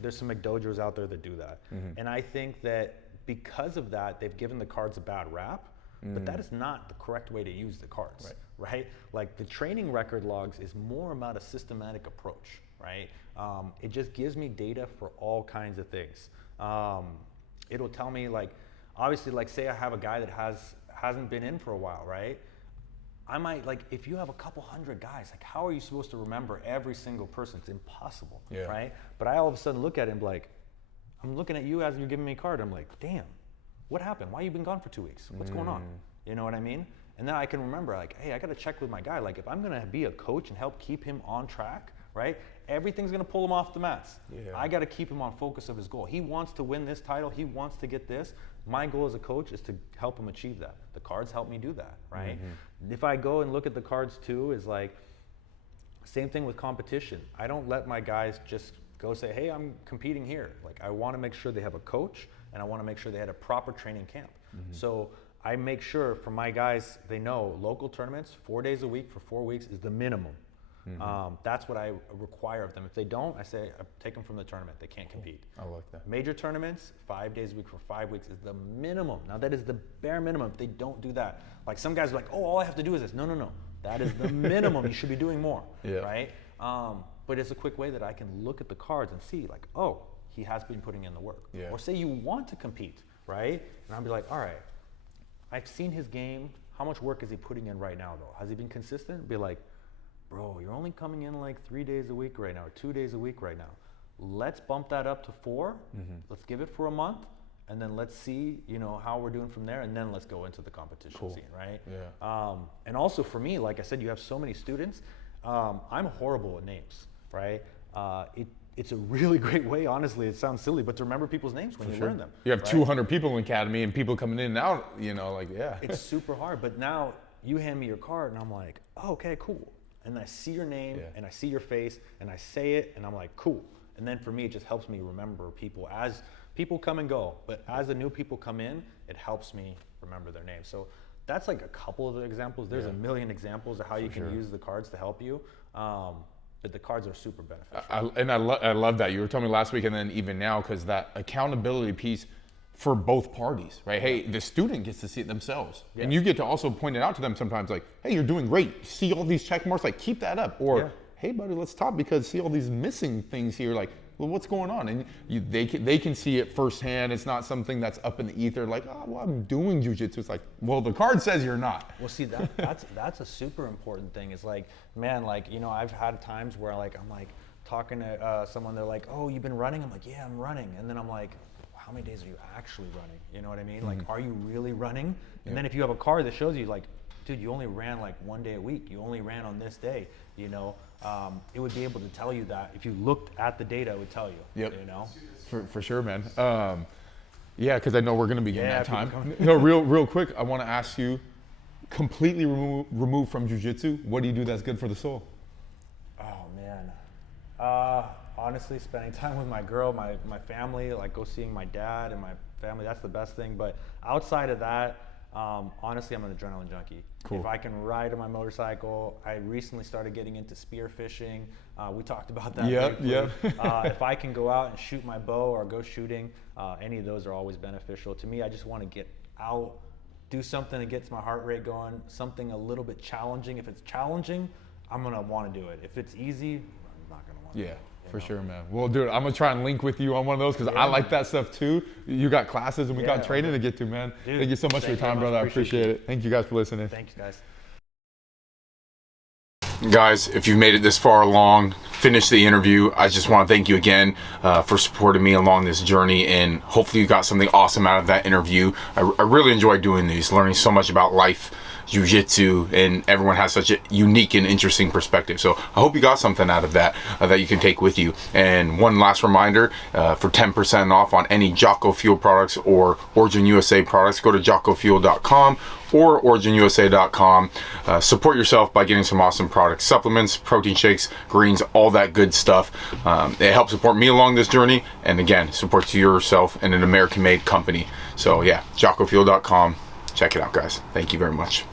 there's some McDojos out there that do that. And I think that because of that, they've given the cards a bad rap, but that is not the correct way to use the cards, right? Like, the training record logs is more about a systematic approach, right? It just gives me data for all kinds of things. It'll tell me, like, obviously, like, say I have a guy that hasn't been in for a while, right? I might, like, if you have a couple hundred guys, like, how are you supposed to remember every single person? It's impossible, right? But I all of a sudden look at him like, I'm looking at you as you're giving me a card. I'm like, damn, what happened? Why you been gone for 2 weeks? What's going on? You know what I mean? And then I can remember, like, hey, I got to check with my guy. Like, if I'm going to be a coach and help keep him on track, right? Everything's going to pull him off the mats. I got to keep him on focus of his goal. He wants to win this title. He wants to get this. My goal as a coach is to help him achieve that. The cards help me do that, right? If I go and look at the cards too, is like, same thing with competition. I don't let my guys just go say, hey, I'm competing here. Like, I want to make sure they have a coach, and I want to make sure they had a proper training camp. So I make sure for my guys, they know local tournaments, 4 days a week for 4 weeks is the minimum. That's what I require of them. If they don't, I say, I take them from the tournament. They can't compete. I like that. Major tournaments, 5 days a week for 5 weeks is the minimum. Now, that is the bare minimum. If they don't do that, like, some guys are like, oh, all I have to do is this. No. That is the minimum. You should be doing more, right? But it's a quick way that I can look at the cards and see, like, oh, he has been putting in the work. Or say you want to compete, right? And I'll be like, all right, I've seen his game. How much work is he putting in right now, though? Has he been consistent? Be like, bro, you're only coming in like 3 days a week right now, or 2 days a week right now. Let's bump that up to 4. Let's give it for a month, and then let's see, how we're doing from there, and then let's go into the competition scene, right? And also for me, like I said, you have so many students. I'm horrible at names, right? It's a really great way, honestly, it sounds silly, but to remember people's names when you learn them. You have 200 people in the academy, and people coming in and out, It's super hard, but now you hand me your card, and I'm like, oh, okay, cool. And I see your name, and I see your face, and I say it, and I'm like, cool. And then for me, it just helps me remember people as people come and go. But as the new people come in, it helps me remember their name. So that's like a couple of the examples. There's a million examples of how you can use the cards to help you. But the cards are super beneficial. I love that. You were telling me last week, and then even now, because that accountability piece for both parties, right? Hey, the student gets to see it themselves. And you get to also point it out to them sometimes, like, hey, you're doing great. See all these check marks, like, keep that up. Or, hey, buddy, let's talk, because see all these missing things here, like, well, what's going on? And they can see it firsthand. It's not something that's up in the ether, like, oh, well, I'm doing jiu-jitsu. It's like, well, the card says you're not. Well, see, that's a super important thing. It's like, man, like, I've had times where, like, I'm like talking to someone, they're like, oh, you've been running? I'm like, yeah, I'm running. And then I'm like, how many days are you actually running? You know what I mean? Like, are you really running? And then if you have a card that shows you, like, dude, you only ran like 1 day a week. You only ran on this day, it would be able to tell you that. If you looked at the data, it would tell you, For sure, man. Because I know we're going to be getting that time. No, real quick, I want to ask you, completely removed from jiu-jitsu, what do you do that's good for the soul? Oh, man. Honestly, spending time with my girl, my family, like go seeing my dad and my family, that's the best thing. But outside of that, honestly, I'm an adrenaline junkie. Cool. If I can ride on my motorcycle, I recently started getting into spear fishing. We talked about that. If I can go out and shoot my bow or go shooting, any of those are always beneficial. To me, I just want to get out, do something that gets my heart rate going, something a little bit challenging. If it's challenging, I'm going to want to do it. If it's easy, person's not gonna want. Yeah. For sure, man. Well, dude, I'm gonna try and link with you on one of those because I like that stuff too. You got classes and we got training to get to, man. Dude, thank you so much for your time, brother. I appreciate it. Thank you guys for listening. Thanks, guys. Guys, if you've made it this far along, finished the interview, I just want to thank you again for supporting me along this journey, and hopefully you got something awesome out of that interview. I really enjoy doing these, learning so much about life, jiu-jitsu, and everyone has such a unique and interesting perspective. So I hope you got something out of that that you can take with you. And one last reminder, for 10% off on any Jocko Fuel products or Origin USA products, go to jockofuel.com or originusa.com. Support yourself by getting some awesome products, supplements, protein shakes, greens, all that good stuff. It helps support me along this journey, and again, supports yourself and an American-made company. So yeah, jockofuel.com. Check it out, guys. Thank you very much.